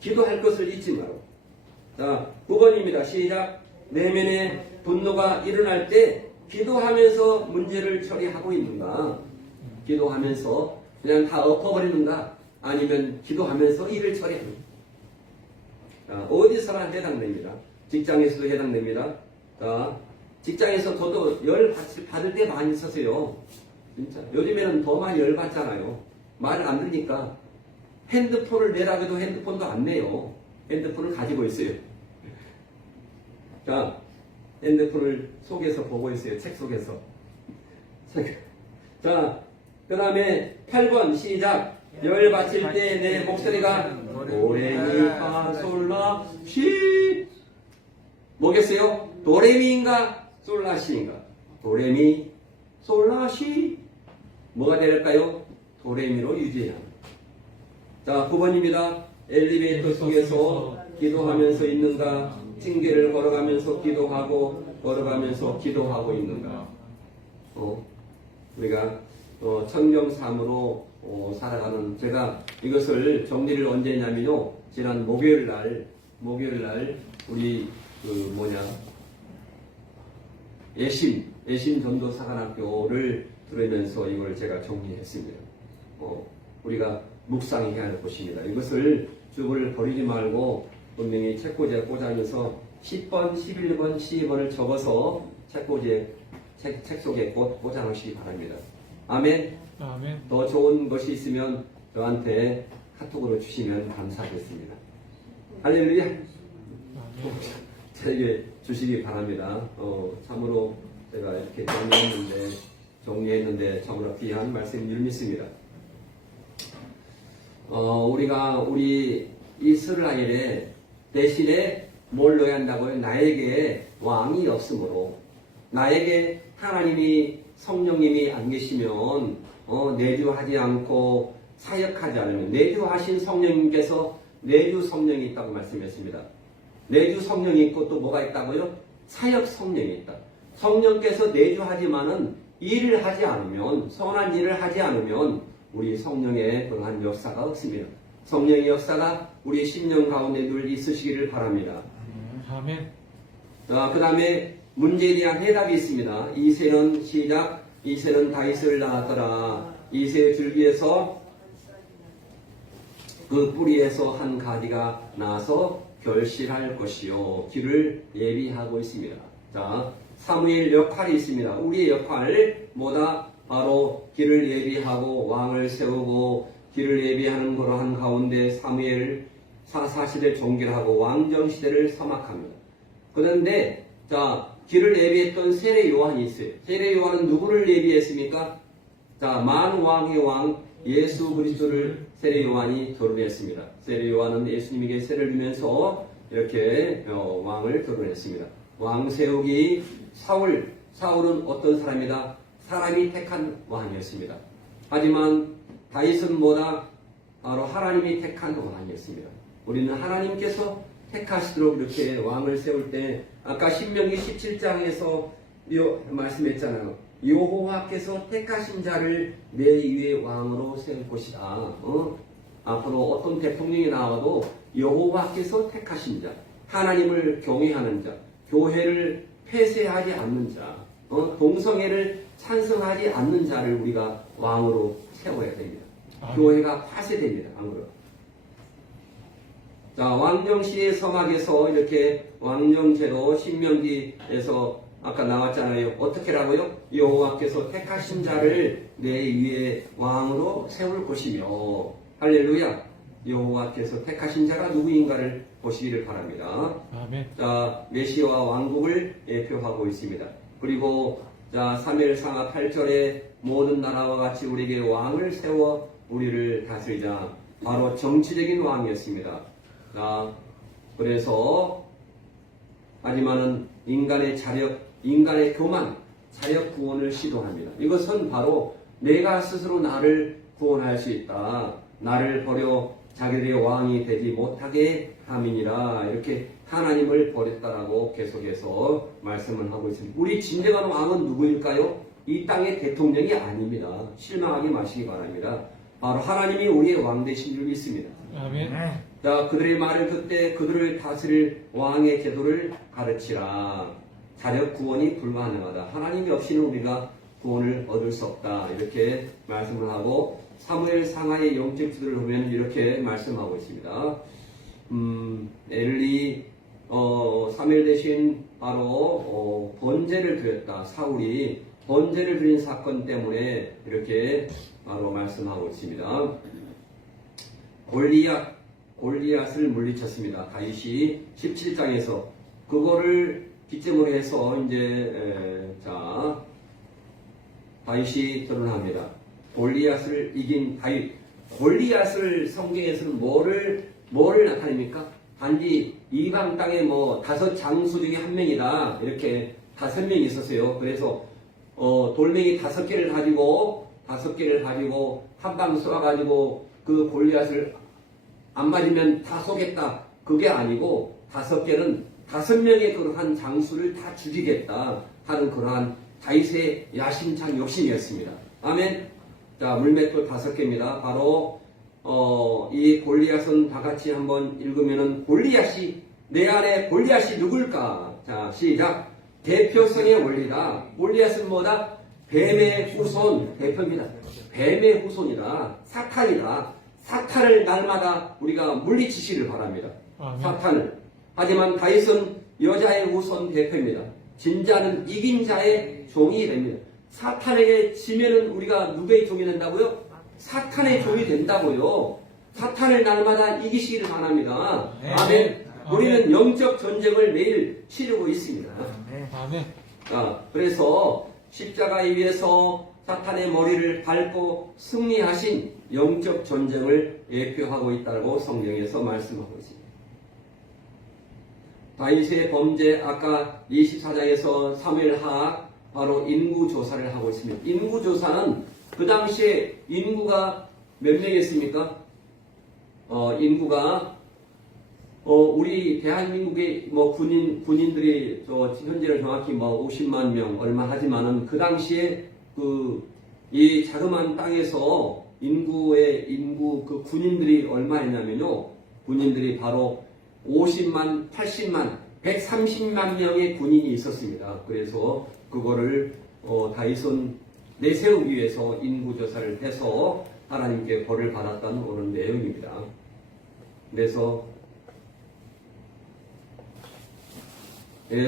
기도할 것을 잊지 말고. 자, 9번입니다. 시작. 내면에 분노가 일어날 때 기도하면서 문제를 처리하고 있는가? 기도하면서 그냥 다 엎어버리는가? 아니면 기도하면서 일을 처리하는가? 자, 어디서나 해당됩니다. 직장에서도 해당됩니다. 자, 직장에서 저도 열 받을 때 많이 있었어요. 진짜. 요즘에는 더 많이 열 받잖아요. 말을 안 듣니까. 핸드폰을 내라고 해도 핸드폰도 안 내요. 핸드폰을 가지고 있어요. 자, 핸드폰을 속에서 보고 있어요. 책 속에서. 자, 그 다음에 8번 시작. 열 바칠 때 내 목소리가 도레미파솔라 시 뭐겠어요? 도레미인가 솔라시인가? 도레미 솔라시 뭐가 될까요? 도레미로 유지해야 합니다. 자, 9번입니다. 엘리베이터 속에서 기도하면서 있는가? 층계를 걸어가면서 기도하고 걸어가면서 기도하고 있는가? 우리가 청정삼으로 살아가는 제가 이것을 정리를 언제 했냐면요. 지난 목요일 날 우리 예심 전도사관학교를 들으면서 이걸 제가 정리했습니다. 우리가 묵상해야 할 것입니다. 이것을 주부를 버리지 말고 분명히 책꽂이에 꽂아면서 10번, 11번, 12번을 적어서 책꽂이에 책 속에 꽂아 놓으시기 바랍니다. 아멘. 아멘. 더 좋은 것이 있으면 저한테 카톡으로 주시면 감사하겠습니다. 할렐루야. 저에게 주시기 바랍니다. 참으로 제가 이렇게 정리했는데 참으로 귀한 말씀인 줄 믿습니다. 우리 이스라엘에 대신에 뭘 넣어야 한다고요? 나에게 왕이 없으므로 나에게 하나님이 성령님이 안 계시면 내주하지 않고 사역하지 않으면 내주하신 성령님께서 내주 성령이 있다고 말씀했습니다. 내주 성령이 있고 또 뭐가 있다고요? 사역 성령이 있다. 성령께서 내주하지만은 일을 하지 않으면, 선한 일을 하지 않으면 우리 성령의 그러한 역사가 없습니다. 성령의 역사가 우리 심령 가운데 늘 있으시기를 바랍니다. 아멘. 그 다음에 문제에 대한 해답이 있습니다. 이새는 시작. 이새는 다윗을 낳았더라. 이새의 줄기에서 그 뿌리에서 한 가지가 나서 결실할 것이요. 길을 예비하고 있습니다. 자, 사무엘 역할이 있습니다. 우리의 역할 뭐다? 바로 길을 예비하고 왕을 세우고 길을 예비하는 그러한 가운데 사무엘 사사시대를 종결하고 왕정시대를 서막합니다. 그런데 자, 길을 예비했던 세례 요한이 있어요. 세례 요한은 누구를 예비했습니까? 자, 만왕의 왕 예수 그리스도를 세례 요한이 결혼했습니다. 세례 요한은 예수님에게 세례를 주면서 이렇게 왕을 결혼했습니다. 왕 세우기 사울은 어떤 사람이다? 사람이 택한 왕이었습니다. 하지만 다윗은 뭐다? 바로 하나님이 택한 왕이었습니다. 우리는 하나님께서 택하시도록 이렇게 왕을 세울 때 아까 신명기 17장에서 말씀했잖아요. 여호와께서 택하신 자를 내 위에 왕으로 세울 것이다. 앞으로 어떤 대통령이 나와도 여호와께서 택하신 자, 하나님을 경외하는 자, 교회를 폐쇄하지 않는 자, 동성애를 찬성하지 않는 자를 우리가 왕으로 세워야 됩니다. 교회가 파쇄됩니다. 안 그래요? 자, 왕정시의 서막에서 이렇게 왕정제로 신명기에서 아까 나왔잖아요. 어떻게라고요? 여호와께서 택하신 자를 내 위에 왕으로 세울 것이며, 할렐루야. 여호와께서 택하신 자가 누구인가를 보시기를 바랍니다. 아멘. 자, 메시아와 왕국을 예표하고 있습니다. 그리고 자, 사무엘상 8절에 모든 나라와 같이 우리에게 왕을 세워 우리를 다스리자. 바로 정치적인 왕이었습니다. 자, 그래서 하지만은 인간의 자력, 인간의 교만, 자력 구원을 시도합니다. 이것은 바로 내가 스스로 나를 구원할 수 있다. 나를 버려 자기들의 왕이 되지 못하게 함이니라. 이렇게 하나님을 버렸다라고 계속해서 말씀을 하고 있습니다. 우리 진정한 왕은 누구일까요? 이 땅의 대통령이 아닙니다. 실망하지 마시기 바랍니다. 바로 하나님이 우리의 왕 되신 줄 믿습니다. 아멘. 자, 그들의 말을 듣되 그들을 다스릴 왕의 제도를 가르치라. 자력 구원이 불가능하다. 하나님이 없이는 우리가 구원을 얻을 수 없다. 이렇게 말씀을 하고 사무엘 상하의 영적 지도를 보면 이렇게 말씀하고 있습니다. 엘리 사무엘 대신 바로 번제를 드렸다. 사울이 번제를 드린 사건 때문에 이렇게 바로 말씀하고 있습니다. 골리앗을 물리쳤습니다. 다윗이 17장에서 그거를 기점으로 해서 이제 다윗이 결혼합니다. 골리앗을 이긴 다윗. 골리앗을 성경에서는 뭐를 나타냅니까? 단지 이방 땅에 뭐 5장수 중에 한 명이다. 이렇게 5명이 있었어요. 그래서 돌멩이 5개를 가지고 한 방 쏘아가지고 그 골리앗을 안 맞으면 다 쏘겠다. 그게 아니고 5개는 5명의 그러한 장수를 다 죽이겠다 하는 그러한 다윗의 야심찬 욕심이었습니다. 아멘. 자, 물맷돌 5개입니다. 바로 이 골리앗은 다 같이 한번 읽으면은 골리앗이 내 안에 골리앗이 누굴까? 자, 시작. 대표성의 원리다. 골리앗은 뭐다? 뱀의 후손 대표입니다. 뱀의 후손이다. 사탄이다. 사탄을 날마다 우리가 물리치시길 바랍니다. 사탄을. 하지만 다윗은 여자의 후손 대표입니다. 진자는 이긴 자의 종이 됩니다. 사탄에게 지면은 우리가 누구의 종이 된다고요? 사탄의 종이 된다고요. 사탄을 날마다 이기시기를 바랍니다. 아멘. 우리는 영적 전쟁을 매일 치르고 있습니다. 아멘. 그래서 십자가에 위해서 사탄의 머리를 밟고 승리하신 영적 전쟁을 예표하고 있다고 성경에서 말씀하고 있습니다. 다윗의 범죄 아까 24장에서 사무엘하 바로 인구조사를 하고 있습니다. 인구조사는 그 당시에 인구가 몇 명이었습니까? 인구가 우리 대한민국의 뭐 군인들이 현재는 정확히 뭐 50만 명 얼마 하지만은 그 당시에 이 자그마한 땅에서 인구 그 군인들이 얼마였냐면요. 군인들이 바로 50만, 80만, 130만 명의 군인이 있었습니다. 그래서 그거를 다윗은 내세우기 위해서 인구조사를 해서 하나님께 벌을 받았다는 그런 내용입니다. 그래서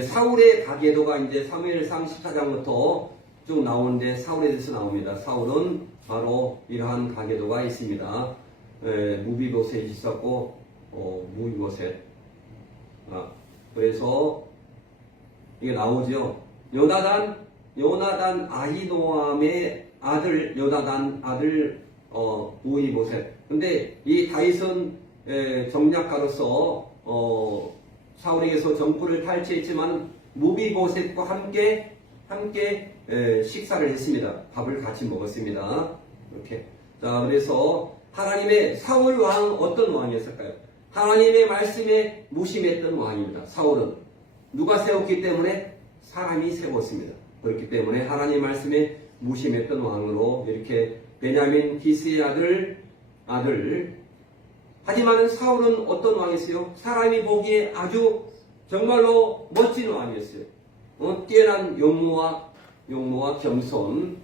사울의 가계도가 이제 사무엘상 14장부터 쭉 나오는데 사울에 대해서 나옵니다. 사울은 바로 이러한 가계도가 있습니다. 무비보셋이 있었고 무비보셋. 그래서 이게 나오죠. 요나단 아히노암의 아들 요나단 아들 무비보셋. 근데 이 다윗은 정략가로서 사울에게서 정부를 탈취했지만 무비보셋과 함께 식사를 했습니다. 밥을 같이 먹었습니다. 이렇게. 자, 그래서 하나님의 사울 왕은 어떤 왕이었을까요? 하나님의 말씀에 무심했던 왕입니다. 사울은 누가 세웠기 때문에 사람이 세웠습니다. 그렇기 때문에 하나님의 말씀에 무심했던 왕으로 이렇게 베냐민 기스의 아들 하지만 사울은 어떤 왕이었어요? 사람이 보기에 아주 정말로 멋진 왕이었어요. 뛰어난 용모와 겸손.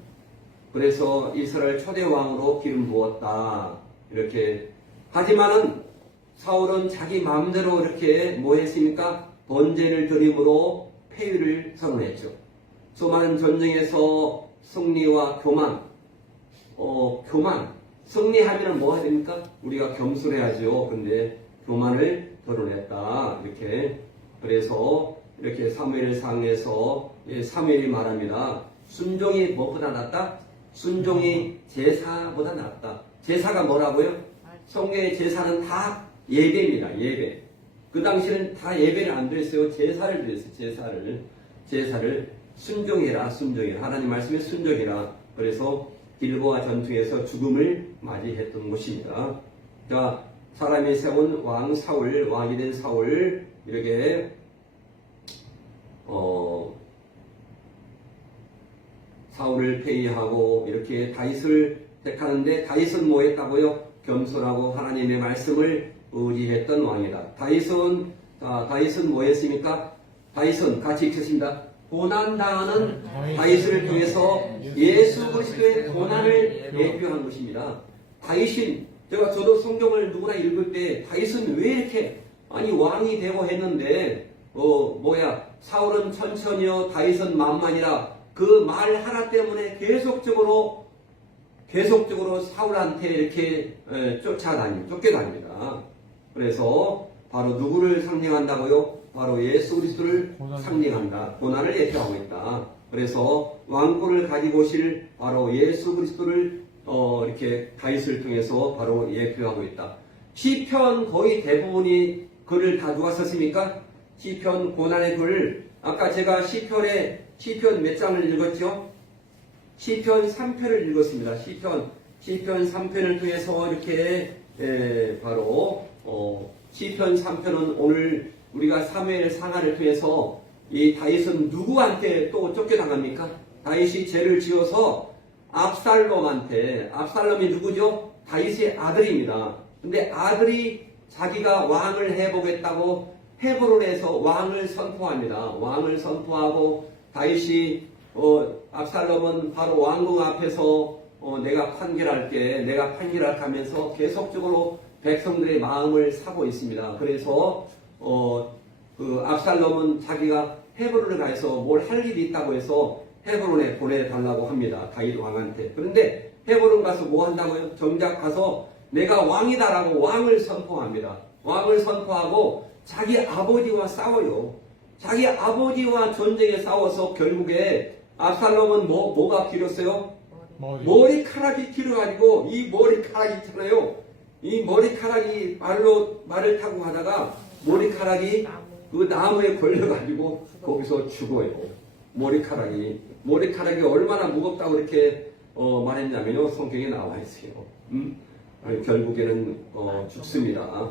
그래서 이스라엘 초대 왕으로 기름 부었다. 이렇게. 하지만은 사울은 자기 마음대로 이렇게 뭐 했습니까? 번제를 드림으로 패위를 선언했죠. 수많은 전쟁에서 승리와 교만. 승리하면 뭐 해야 됩니까? 우리가 겸손해야죠. 근데 교만을 드러냈다. 이렇게. 그래서 이렇게 사무엘상에서 사무엘이 말합니다. 순종이 무엇보다 낫다? 순종이 제사보다 낫다. 제사가 뭐라고요? 성경의 제사는 다 예배입니다. 예배. 그 당시는 다 예배를 안 드렸어요. 제사를 드렸어요. 제사를 순종해라. 하나님 말씀에 순종해라. 그래서 길보아 전투에서 죽음을 맞이했던 것입니다. 자, 사람이 세운 왕 사울, 왕이 된 사울, 이렇게 사울을 폐위하고 이렇게 다윗을 택하는데 다윗은 뭐 했다고요? 겸손하고 하나님의 말씀을 의지했던 왕이다. 다윗은 뭐 했습니까? 다윗은 같이 읽겠습니다. 고난당하는 다윗을 통해서 예수 그리스도의 고난을 예표한 것입니다. 저도 성경을 누구나 읽을 때 다윗은 왜 이렇게 왕이 되고 했는데 사울은 천천히요 다윗은 만만이라 그 말 하나 때문에 계속적으로 사울한테 이렇게 쫓겨다닙니다. 그래서 바로 누구를 상징한다고요? 바로 예수 그리스도를 상징한다. 고난을 예표하고 있다. 그래서 왕권을 가지고 오실 바로 예수 그리스도를 이렇게 다윗을 통해서 바로 예표하고 있다. 시편 거의 대부분이 글을 다 누가 썼습니까? 시편 고난의 글. 아까 제가 시편 몇 장을 읽었죠? 시편 3편을 읽었습니다. 시편 3편을 통해서 이렇게 바로 시편 3편은 오늘 우리가 사무엘 상하를 통해서 이 다윗은 누구한테 또 쫓겨나갑니까? 다윗이 죄를 지어서 압살롬이 누구죠? 다윗의 아들입니다. 근데 아들이 자기가 왕을 해보겠다고 헤브론에서 왕을 선포합니다. 왕을 선포하고 다윗이 압살롬은 바로 왕궁 앞에서 내가 판결할게 하면서 계속적으로 백성들의 마음을 사고 있습니다. 그래서 압살롬은 자기가 헤브론에 가서 뭘 할 일이 있다고 해서 헤브론에 보내달라고 합니다. 다윗 왕한테. 그런데 헤브론 가서 뭐 한다고요? 정작 가서 내가 왕이다라고 왕을 선포합니다. 왕을 선포하고 자기 아버지와 싸워요. 자기 아버지와 전쟁에 싸워서 결국에 압살롬은 뭐가 길었어요? 머리카락이 길어가지고 이 머리카락이 있잖아요. 이 머리카락이 말을 타고 가다가 머리카락이 그 나무에 걸려가지고 거기서 죽어요. 머리카락이 얼마나 무겁다고 이렇게 말했냐면요. 성경에 나와 있어요. 결국에는 죽습니다.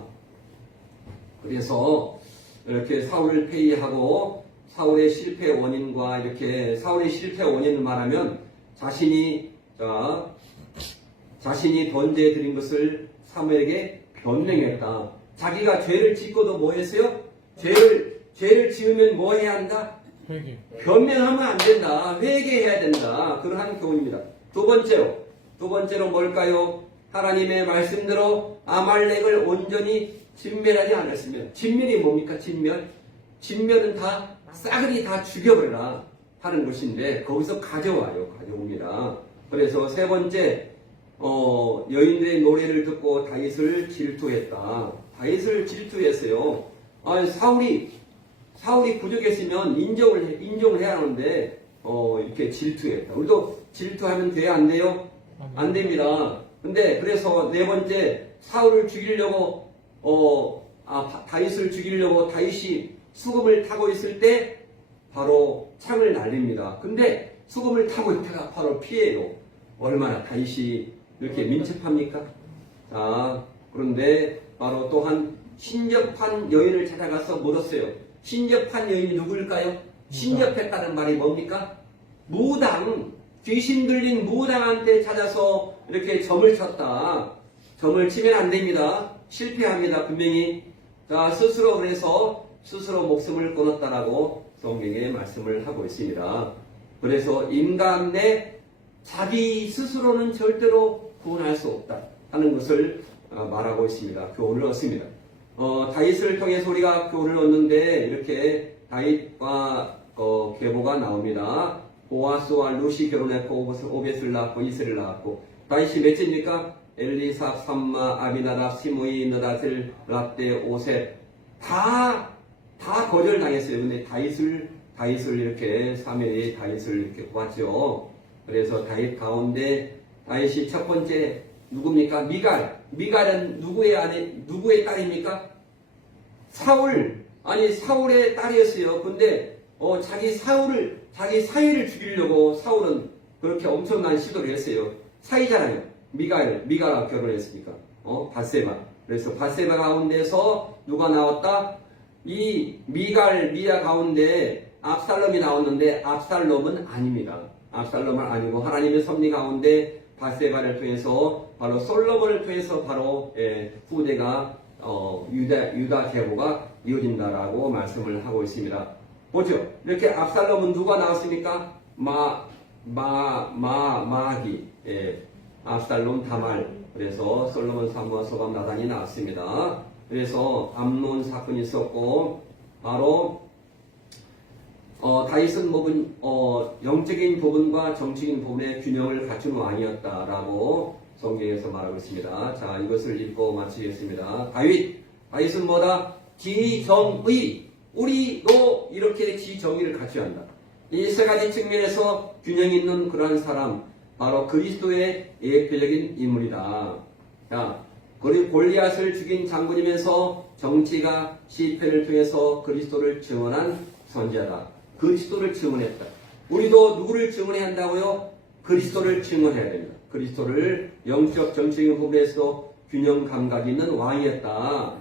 그래서 이렇게 사울을 폐위하고 사울의 실패 원인과 이렇게 사울의 실패 원인을 말하면 자신이 번제에 드린 것을 사무엘에게 변명했다. 자기가 죄를 짓고도 뭐 했어요? 죄를 지으면 뭐 해야 한다? 회개. 변명하면 안 된다. 회개해야 된다. 그러한 교훈입니다. 두 번째로 뭘까요? 하나님의 말씀대로 아말렉을 온전히 진멸하지 않았으면, 진멸이 뭡니까? 진멸은 다 싸그리 다 죽여버려라 하는 것인데 거기서 가져옵니다. 그래서 세 번째, 여인들의 노래를 듣고 다윗을 질투했다. 다윗을 질투했어요. 사울이 부족했으면 인정을 해야 하는데 이렇게 질투했다. 우리도 질투하면 돼요? 안 돼요? 안 됩니다. 근데 그래서 네 번째, 사울을 죽이려고 다윗을 죽이려고 다윗이 수금을 타고 있을 때 바로 창을 날립니다. 근데 수금을 타고 있다가 바로 피해요. 얼마나 다윗이 이렇게 민첩합니까? 자, 그런데 바로 또한 신접한 여인을 찾아가서 물었어요. 신접한 여인이 누구일까요? 신접했다는 말이 뭡니까? 무당, 귀신 들린 무당한테 찾아서 이렇게 점을 쳤다. 점을 치면 안 됩니다. 실패합니다. 분명히. 자, 스스로 목숨을 끊었다라고 성경에 말씀을 하고 있습니다. 그래서 인간의 자기 스스로는 절대로 구원할 수 없다 하는 것을 말하고 있습니다. 교훈을 얻습니다. 다윗을 통해서 우리가 교훈을 얻는데 이렇게 다윗과 계보가 나옵니다. 보아스와 루시 결혼했고 오벳을 낳았고 이스를 낳았고, 다윗이 몇째입니까? 엘리삽, 삼마, 아비나답, 시므이, 느닷을, 랍데, 오셋 다 거절당했어요. 근데 다윗을 이렇게 사무엘이 다윗을 이렇게 구했죠. 그래서 다윗 가운데 다윗이 첫 번째 누굽니까? 미갈은 누구의 딸입니까? 사울의 딸이었어요. 근데 자기 사위를 죽이려고 사울은 그렇게 엄청난 시도를 했어요. 사위잖아요. 미갈과 결혼했으니까. 밧세바. 그래서 밧세바 가운데서 누가 나왔다? 이 미아 가운데 압살롬이 나왔는데 압살롬은 아닙니다. 압살롬은 아니고 하나님의 섭리 가운데 밧세바를 통해서 바로 솔로몬을 통해서 바로 후대가 유다 계보가 이어진다라고 말씀을 하고 있습니다. 보죠. 이렇게 압살롬은 누가 나왔습니까? 마기. 압살롬 다말. 그래서 솔로몬 사무와 소감 나단이 나왔습니다. 그래서 암논 사건이 있었고, 바로 다윗은 영적인 부분과 정치적인 부분의 균형을 갖춘 왕이었다라고 성경에서 말하고 있습니다. 자, 이것을 읽고 마치겠습니다. 다윗은 뭐다? 지정의. 우리도 이렇게 지정의를 갖춰야 한다. 이 세 가지 측면에서 균형 있는 그러한 사람, 바로 그리스도의 예표적인 인물이다. 자, 그리고 골리앗을 죽인 장군이면서 정치가 시편을 통해서 그리스도를 증언한 선지자다. 그리스도를 증언했다. 우리도 누구를 증언해야 한다고요? 그리스도를 증언해야 됩니다. 그리스도를 영적 정치적인 부분에서 균형 감각이 있는 왕이었다.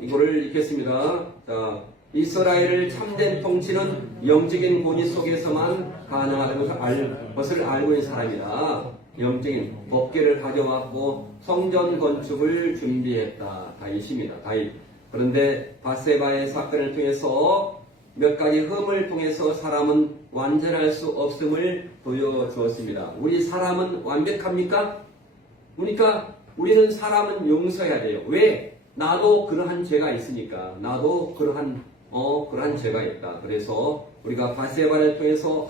이거를 읽겠습니다. 자, 이스라엘을 참된 통치는 영적인 권위 속에서만 가능하다는 것을 알고 있는 사람이다. 영적인 법궤를 가져왔고 성전 건축을 준비했다. 다윗입니다. 다윗. 그런데 밧세바의 사건을 통해서 몇 가지 흠을 통해서 사람은 완전할 수 없음을 보여주었습니다. 우리 사람은 완벽합니까? 그러니까 우리는 사람은 용서해야 돼요. 왜? 나도 그러한 죄가 있으니까. 나도 그러한 죄가 있다. 그래서 우리가 밧세바를 통해서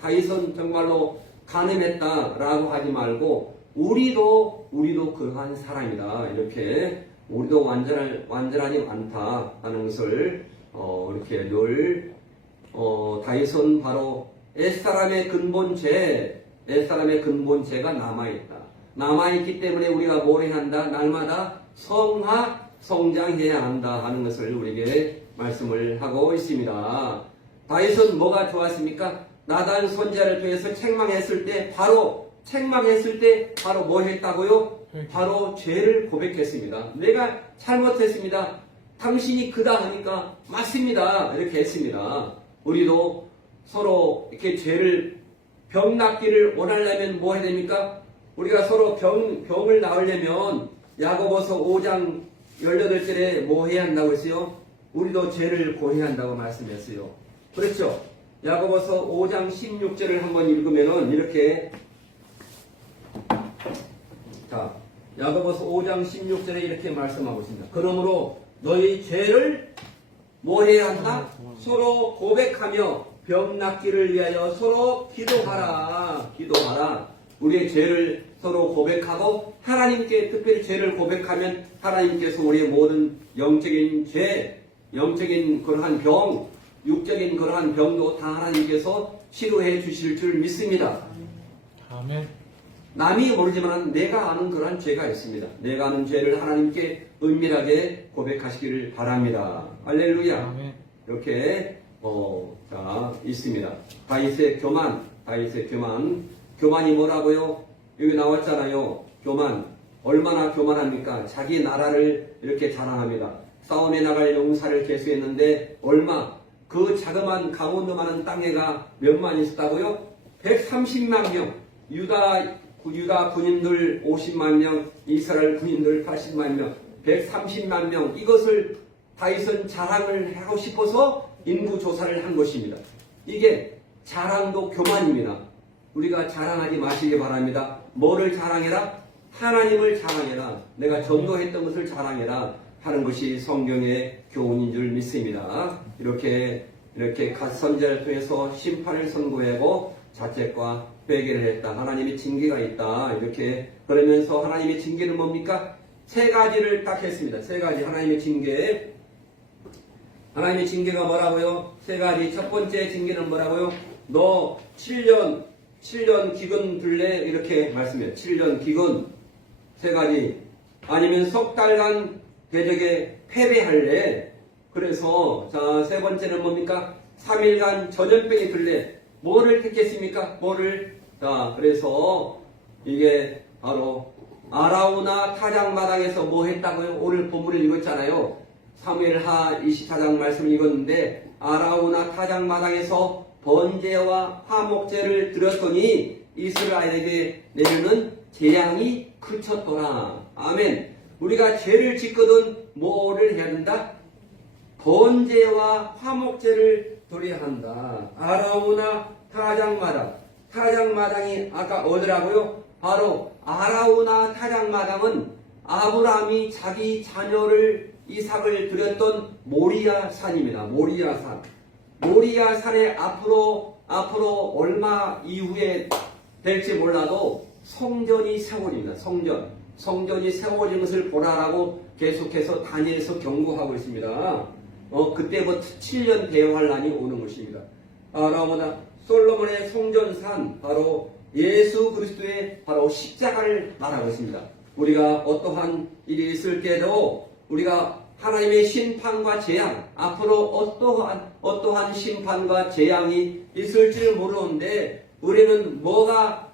다윗은 정말로 간음했다라고 하지 말고 우리도 그러한 사람이다. 이렇게 우리도 완전하지 않다 하는 것을 이렇게 늘 다윗은 바로 옛사람의 근본죄가 남아있기 때문에 우리가 뭘 해야 한다? 날마다 성장해야 한다 하는 것을 우리에게 말씀을 하고 있습니다. 다윗은 뭐가 좋았습니까? 나단 선지자를 통해서 책망했을 때 바로 뭐 했다고요? 바로 죄를 고백했습니다. 내가 잘못했습니다. 당신이 그다 하니까 맞습니다. 이렇게 했습니다. 우리도 서로 이렇게 죄를 병 낫기를 원하려면 뭐 해야 됩니까? 우리가 서로 병을 나으려면 야고보서 5장 18절에 뭐 해야 한다고 했어요? 우리도 죄를 고해야 한다고 말씀했어요. 그렇죠? 야고보서 5장 16절을 한번 읽으면은 이렇게, 자, 야고보서 5장 16절에 이렇게 말씀하고 있습니다. 그러므로 너희 죄를 뭐 해야 한다? 서로 고백하며 병 낫기를 위하여 서로 기도하라. 기도하라. 우리의 죄를 서로 고백하고 하나님께 특별히 죄를 고백하면 하나님께서 우리의 모든 영적인 죄, 영적인 그러한 병, 육적인 그러한 병도 다 하나님께서 치료해 주실 줄 믿습니다. 아멘. 남이 모르지만 내가 아는 그러한 죄가 있습니다. 내가 아는 죄를 하나님께 은밀하게 고백하시기를 바랍니다. 할렐루야. 아멘. 이렇게 있습니다. 다윗의 교만, 교만이 뭐라고요? 여기 나왔잖아요. 교만. 얼마나 교만합니까? 자기 나라를 이렇게 자랑합니다. 싸움에 나갈 용사를 계수했는데 얼마? 그 자그만 강원도만한 땅에가 몇만 있었다고요? 130만 명. 유다 군인들 50만 명, 이스라엘 군인들 80만 명, 130만 명. 이것을 다윗은 자랑을 하고 싶어서 인구 조사를 한 것입니다. 이게 자랑도 교만입니다. 우리가 자랑하지 마시기 바랍니다. 뭐를 자랑해라? 하나님을 자랑해라. 내가 전도했던 것을 자랑해라 하는 것이 성경의 교훈인 줄 믿습니다. 이렇게 갓 선지자를 통해서 심판을 선고하고 자책과 회개를 했다. 하나님의 징계가 있다. 이렇게 그러면서 하나님의 징계는 뭡니까? 세 가지를 딱 했습니다. 세 가지 하나님의 징계. 하나님의 징계가 뭐라고요? 세 가지. 첫 번째 징계는 뭐라고요? 너 7년 기근 들래? 이렇게 말씀해요. 7년 기근. 세 가지. 아니면 석 달간 대적에 패배할래? 그래서 세 번째는 뭡니까? 3일간 전염병이 들래? 뭐를 택했습니까? 그래서 이게 바로 아라우나 타작마당에서 뭐 했다고요? 오늘 본문을 읽었잖아요. 사무엘하 24장 말씀을 읽었는데 아라우나 타작마당에서 번제와 화목제를 드렸더니 이스라엘에게 내려는 재앙이 그쳤더라. 아멘. 우리가 죄를 짓거든 뭐를 해야 된다? 번제와 화목제를 드려야 한다. 아라우나 타작마당이 아까 어디라고요? 바로 아라우나 타작마당은 아브라함이 자기 자녀를 이삭을 드렸던 모리아 산입니다. 모리아 산. 모리아 산에 앞으로 얼마 이후에 될지 몰라도 성전이 세워집니다. 성전이 세워진 것을 보라라고 계속해서 다니엘서 경고하고 있습니다. 그때부터 7년 대환란이 오는 것입니다. 아라우나 솔로몬의 성전산 바로 예수 그리스도의 바로 십자가를 말하고 있습니다. 우리가 어떠한 일이 있을 때도 우리가 하나님의 심판과 재앙, 앞으로 어떠한 심판과 재앙이 있을지를 모르는데 우리는 뭐가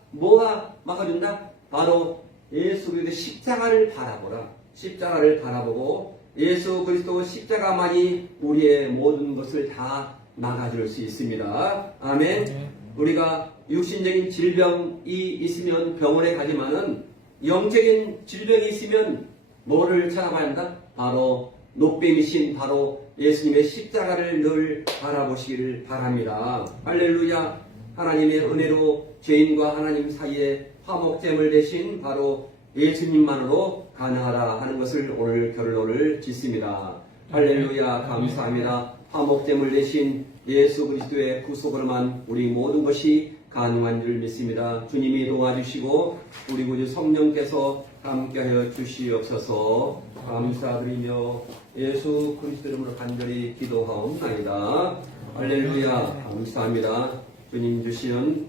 막아준다? 바로 예수 그리스도의 십자가를 바라보라. 십자가를 바라보고 예수 그리스도 십자가만이 우리의 모든 것을 다 막아줄 수 있습니다. 아멘. 우리가 육신적인 질병이 있으면 병원에 가지만은 영적인 질병이 있으면 뭐를 찾아봐야 한다? 바로 노뱀이신 바로 예수님의 십자가를 늘 바라보시기를 바랍니다. 할렐루야. 하나님의 은혜로 죄인과 하나님 사이에 화목제물 대신 바로 예수님만으로 가능하다 하는 것을 오늘 결론을 짓습니다. 할렐루야. 감사합니다. 화목제물 대신 예수 그리스도의 구속으로만 우리 모든 것이 가능한 줄 믿습니다. 주님이 도와주시고 우리 구주 성령께서 함께하여 주시옵소서. 감사드리며 예수 그리스도 이름으로 간절히 기도하옵나이다. 할렐루야. 감사합니다. 주님 주시는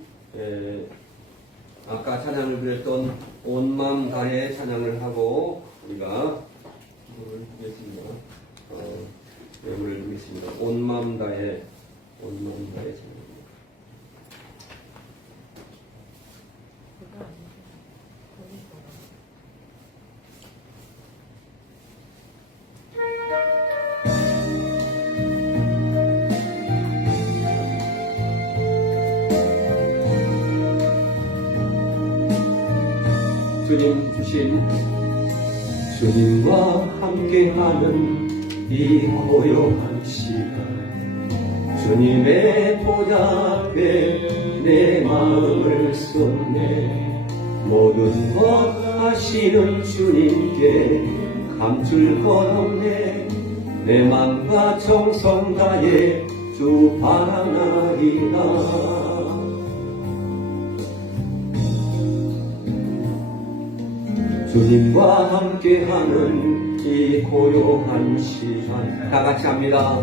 아까 찬양을 드렸던 온 마음 다해 찬양을 하고 우리가 예물을 드리겠습니다. 예물을 드리겠습니다. 온 마음 다해 찬양. 주님 주신 주님과 함께하는 이 고요한 시간 주님의 보좌 앞에 내 마음을 쏟네 모든 것 하시는 주님께 감출 것 없네 내 맘과 정성 다해 주 바라나이다 주님과 함께하는 이 고요한 시간 다같이 합니다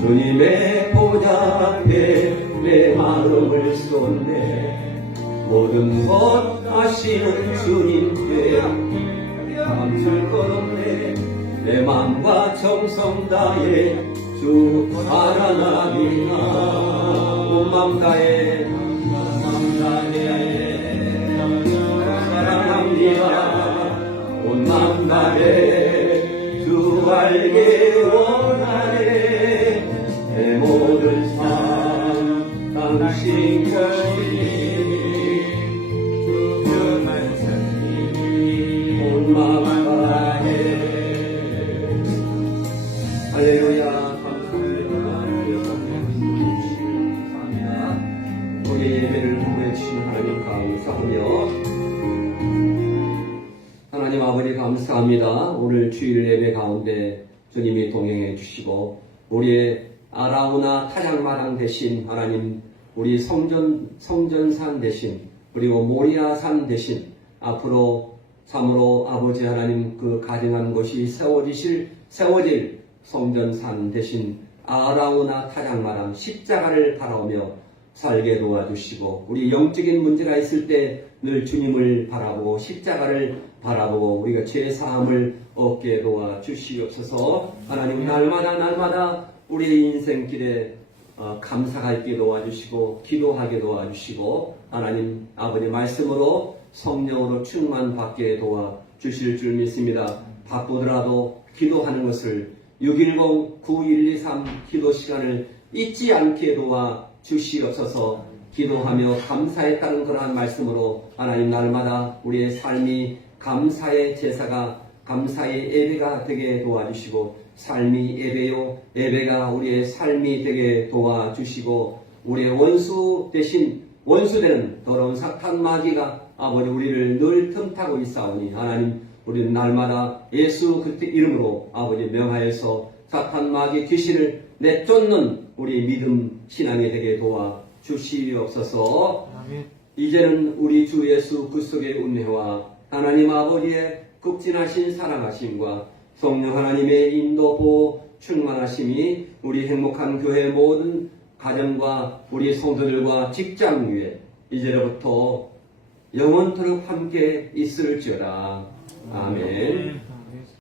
주님의 보좌 앞에 내 마음을 쏟네 모든 것 아시는 주님께 감출 것 없네 내 마음과 정성 다해 주 바라나이다 온 마음 다해 사랑합니다 온 마음 다해 주 알게 원하네 내 모든 삶 당신 것이니 주만 살리 온 마음 다해 할렐루야 감사합니다 우리 예배를 후원해 주신 하나님 감사하며 하나님 아버지 감사합니다. 오늘 주일 예배 가운데 주님이 동행해 주시고 우리의 아라우나 타작마당 대신 하나님 우리 성전산 대신 그리고 모리아산 대신 앞으로 참으로 아버지 하나님 그 가증한 것이 세워질 성전산 대신 아라우나 타작마당 십자가를 바라보며 살게 도와주시고 우리 영적인 문제가 있을 때 늘 주님을 바라보고 십자가를 바라보고 우리가 죄사함을 얻게 도와주시옵소서. 하나님 날마다 우리의 인생길에 감사가 있게 도와주시고 기도하게 도와주시고 하나님 아버지 말씀으로 성령으로 충만받게 도와주실 줄 믿습니다. 바쁘더라도 기도하는 것을 610-9123 기도 시간을 잊지 않게 도와주시옵소서. 기도하며 감사에 따른 그러한 말씀으로 하나님 날마다 우리의 삶이 감사의 제사가 감사의 예배가 되게 도와주시고 삶이 예배요 예배가 우리의 삶이 되게 도와주시고 우리의 원수 되는 더러운 사탄 마귀가 아버지 우리를 늘 틈타고 있사오니 하나님 우리는 날마다 예수 그리스도의 이름으로 아버지 명하여서 사탄 마귀 귀신을 내쫓는 우리 믿음 신앙이 되게 도와주시옵소서. 이제는 우리 주 예수 그리스도의 은혜와 하나님 아버지의 극진하신 사랑하심과 성령 하나님의 인도 보호 충만하심이 우리 행복한 교회 모든 가정과 우리 성도들과 직장 위에 이제로부터 영원토록 함께 있을지어다. 아멘.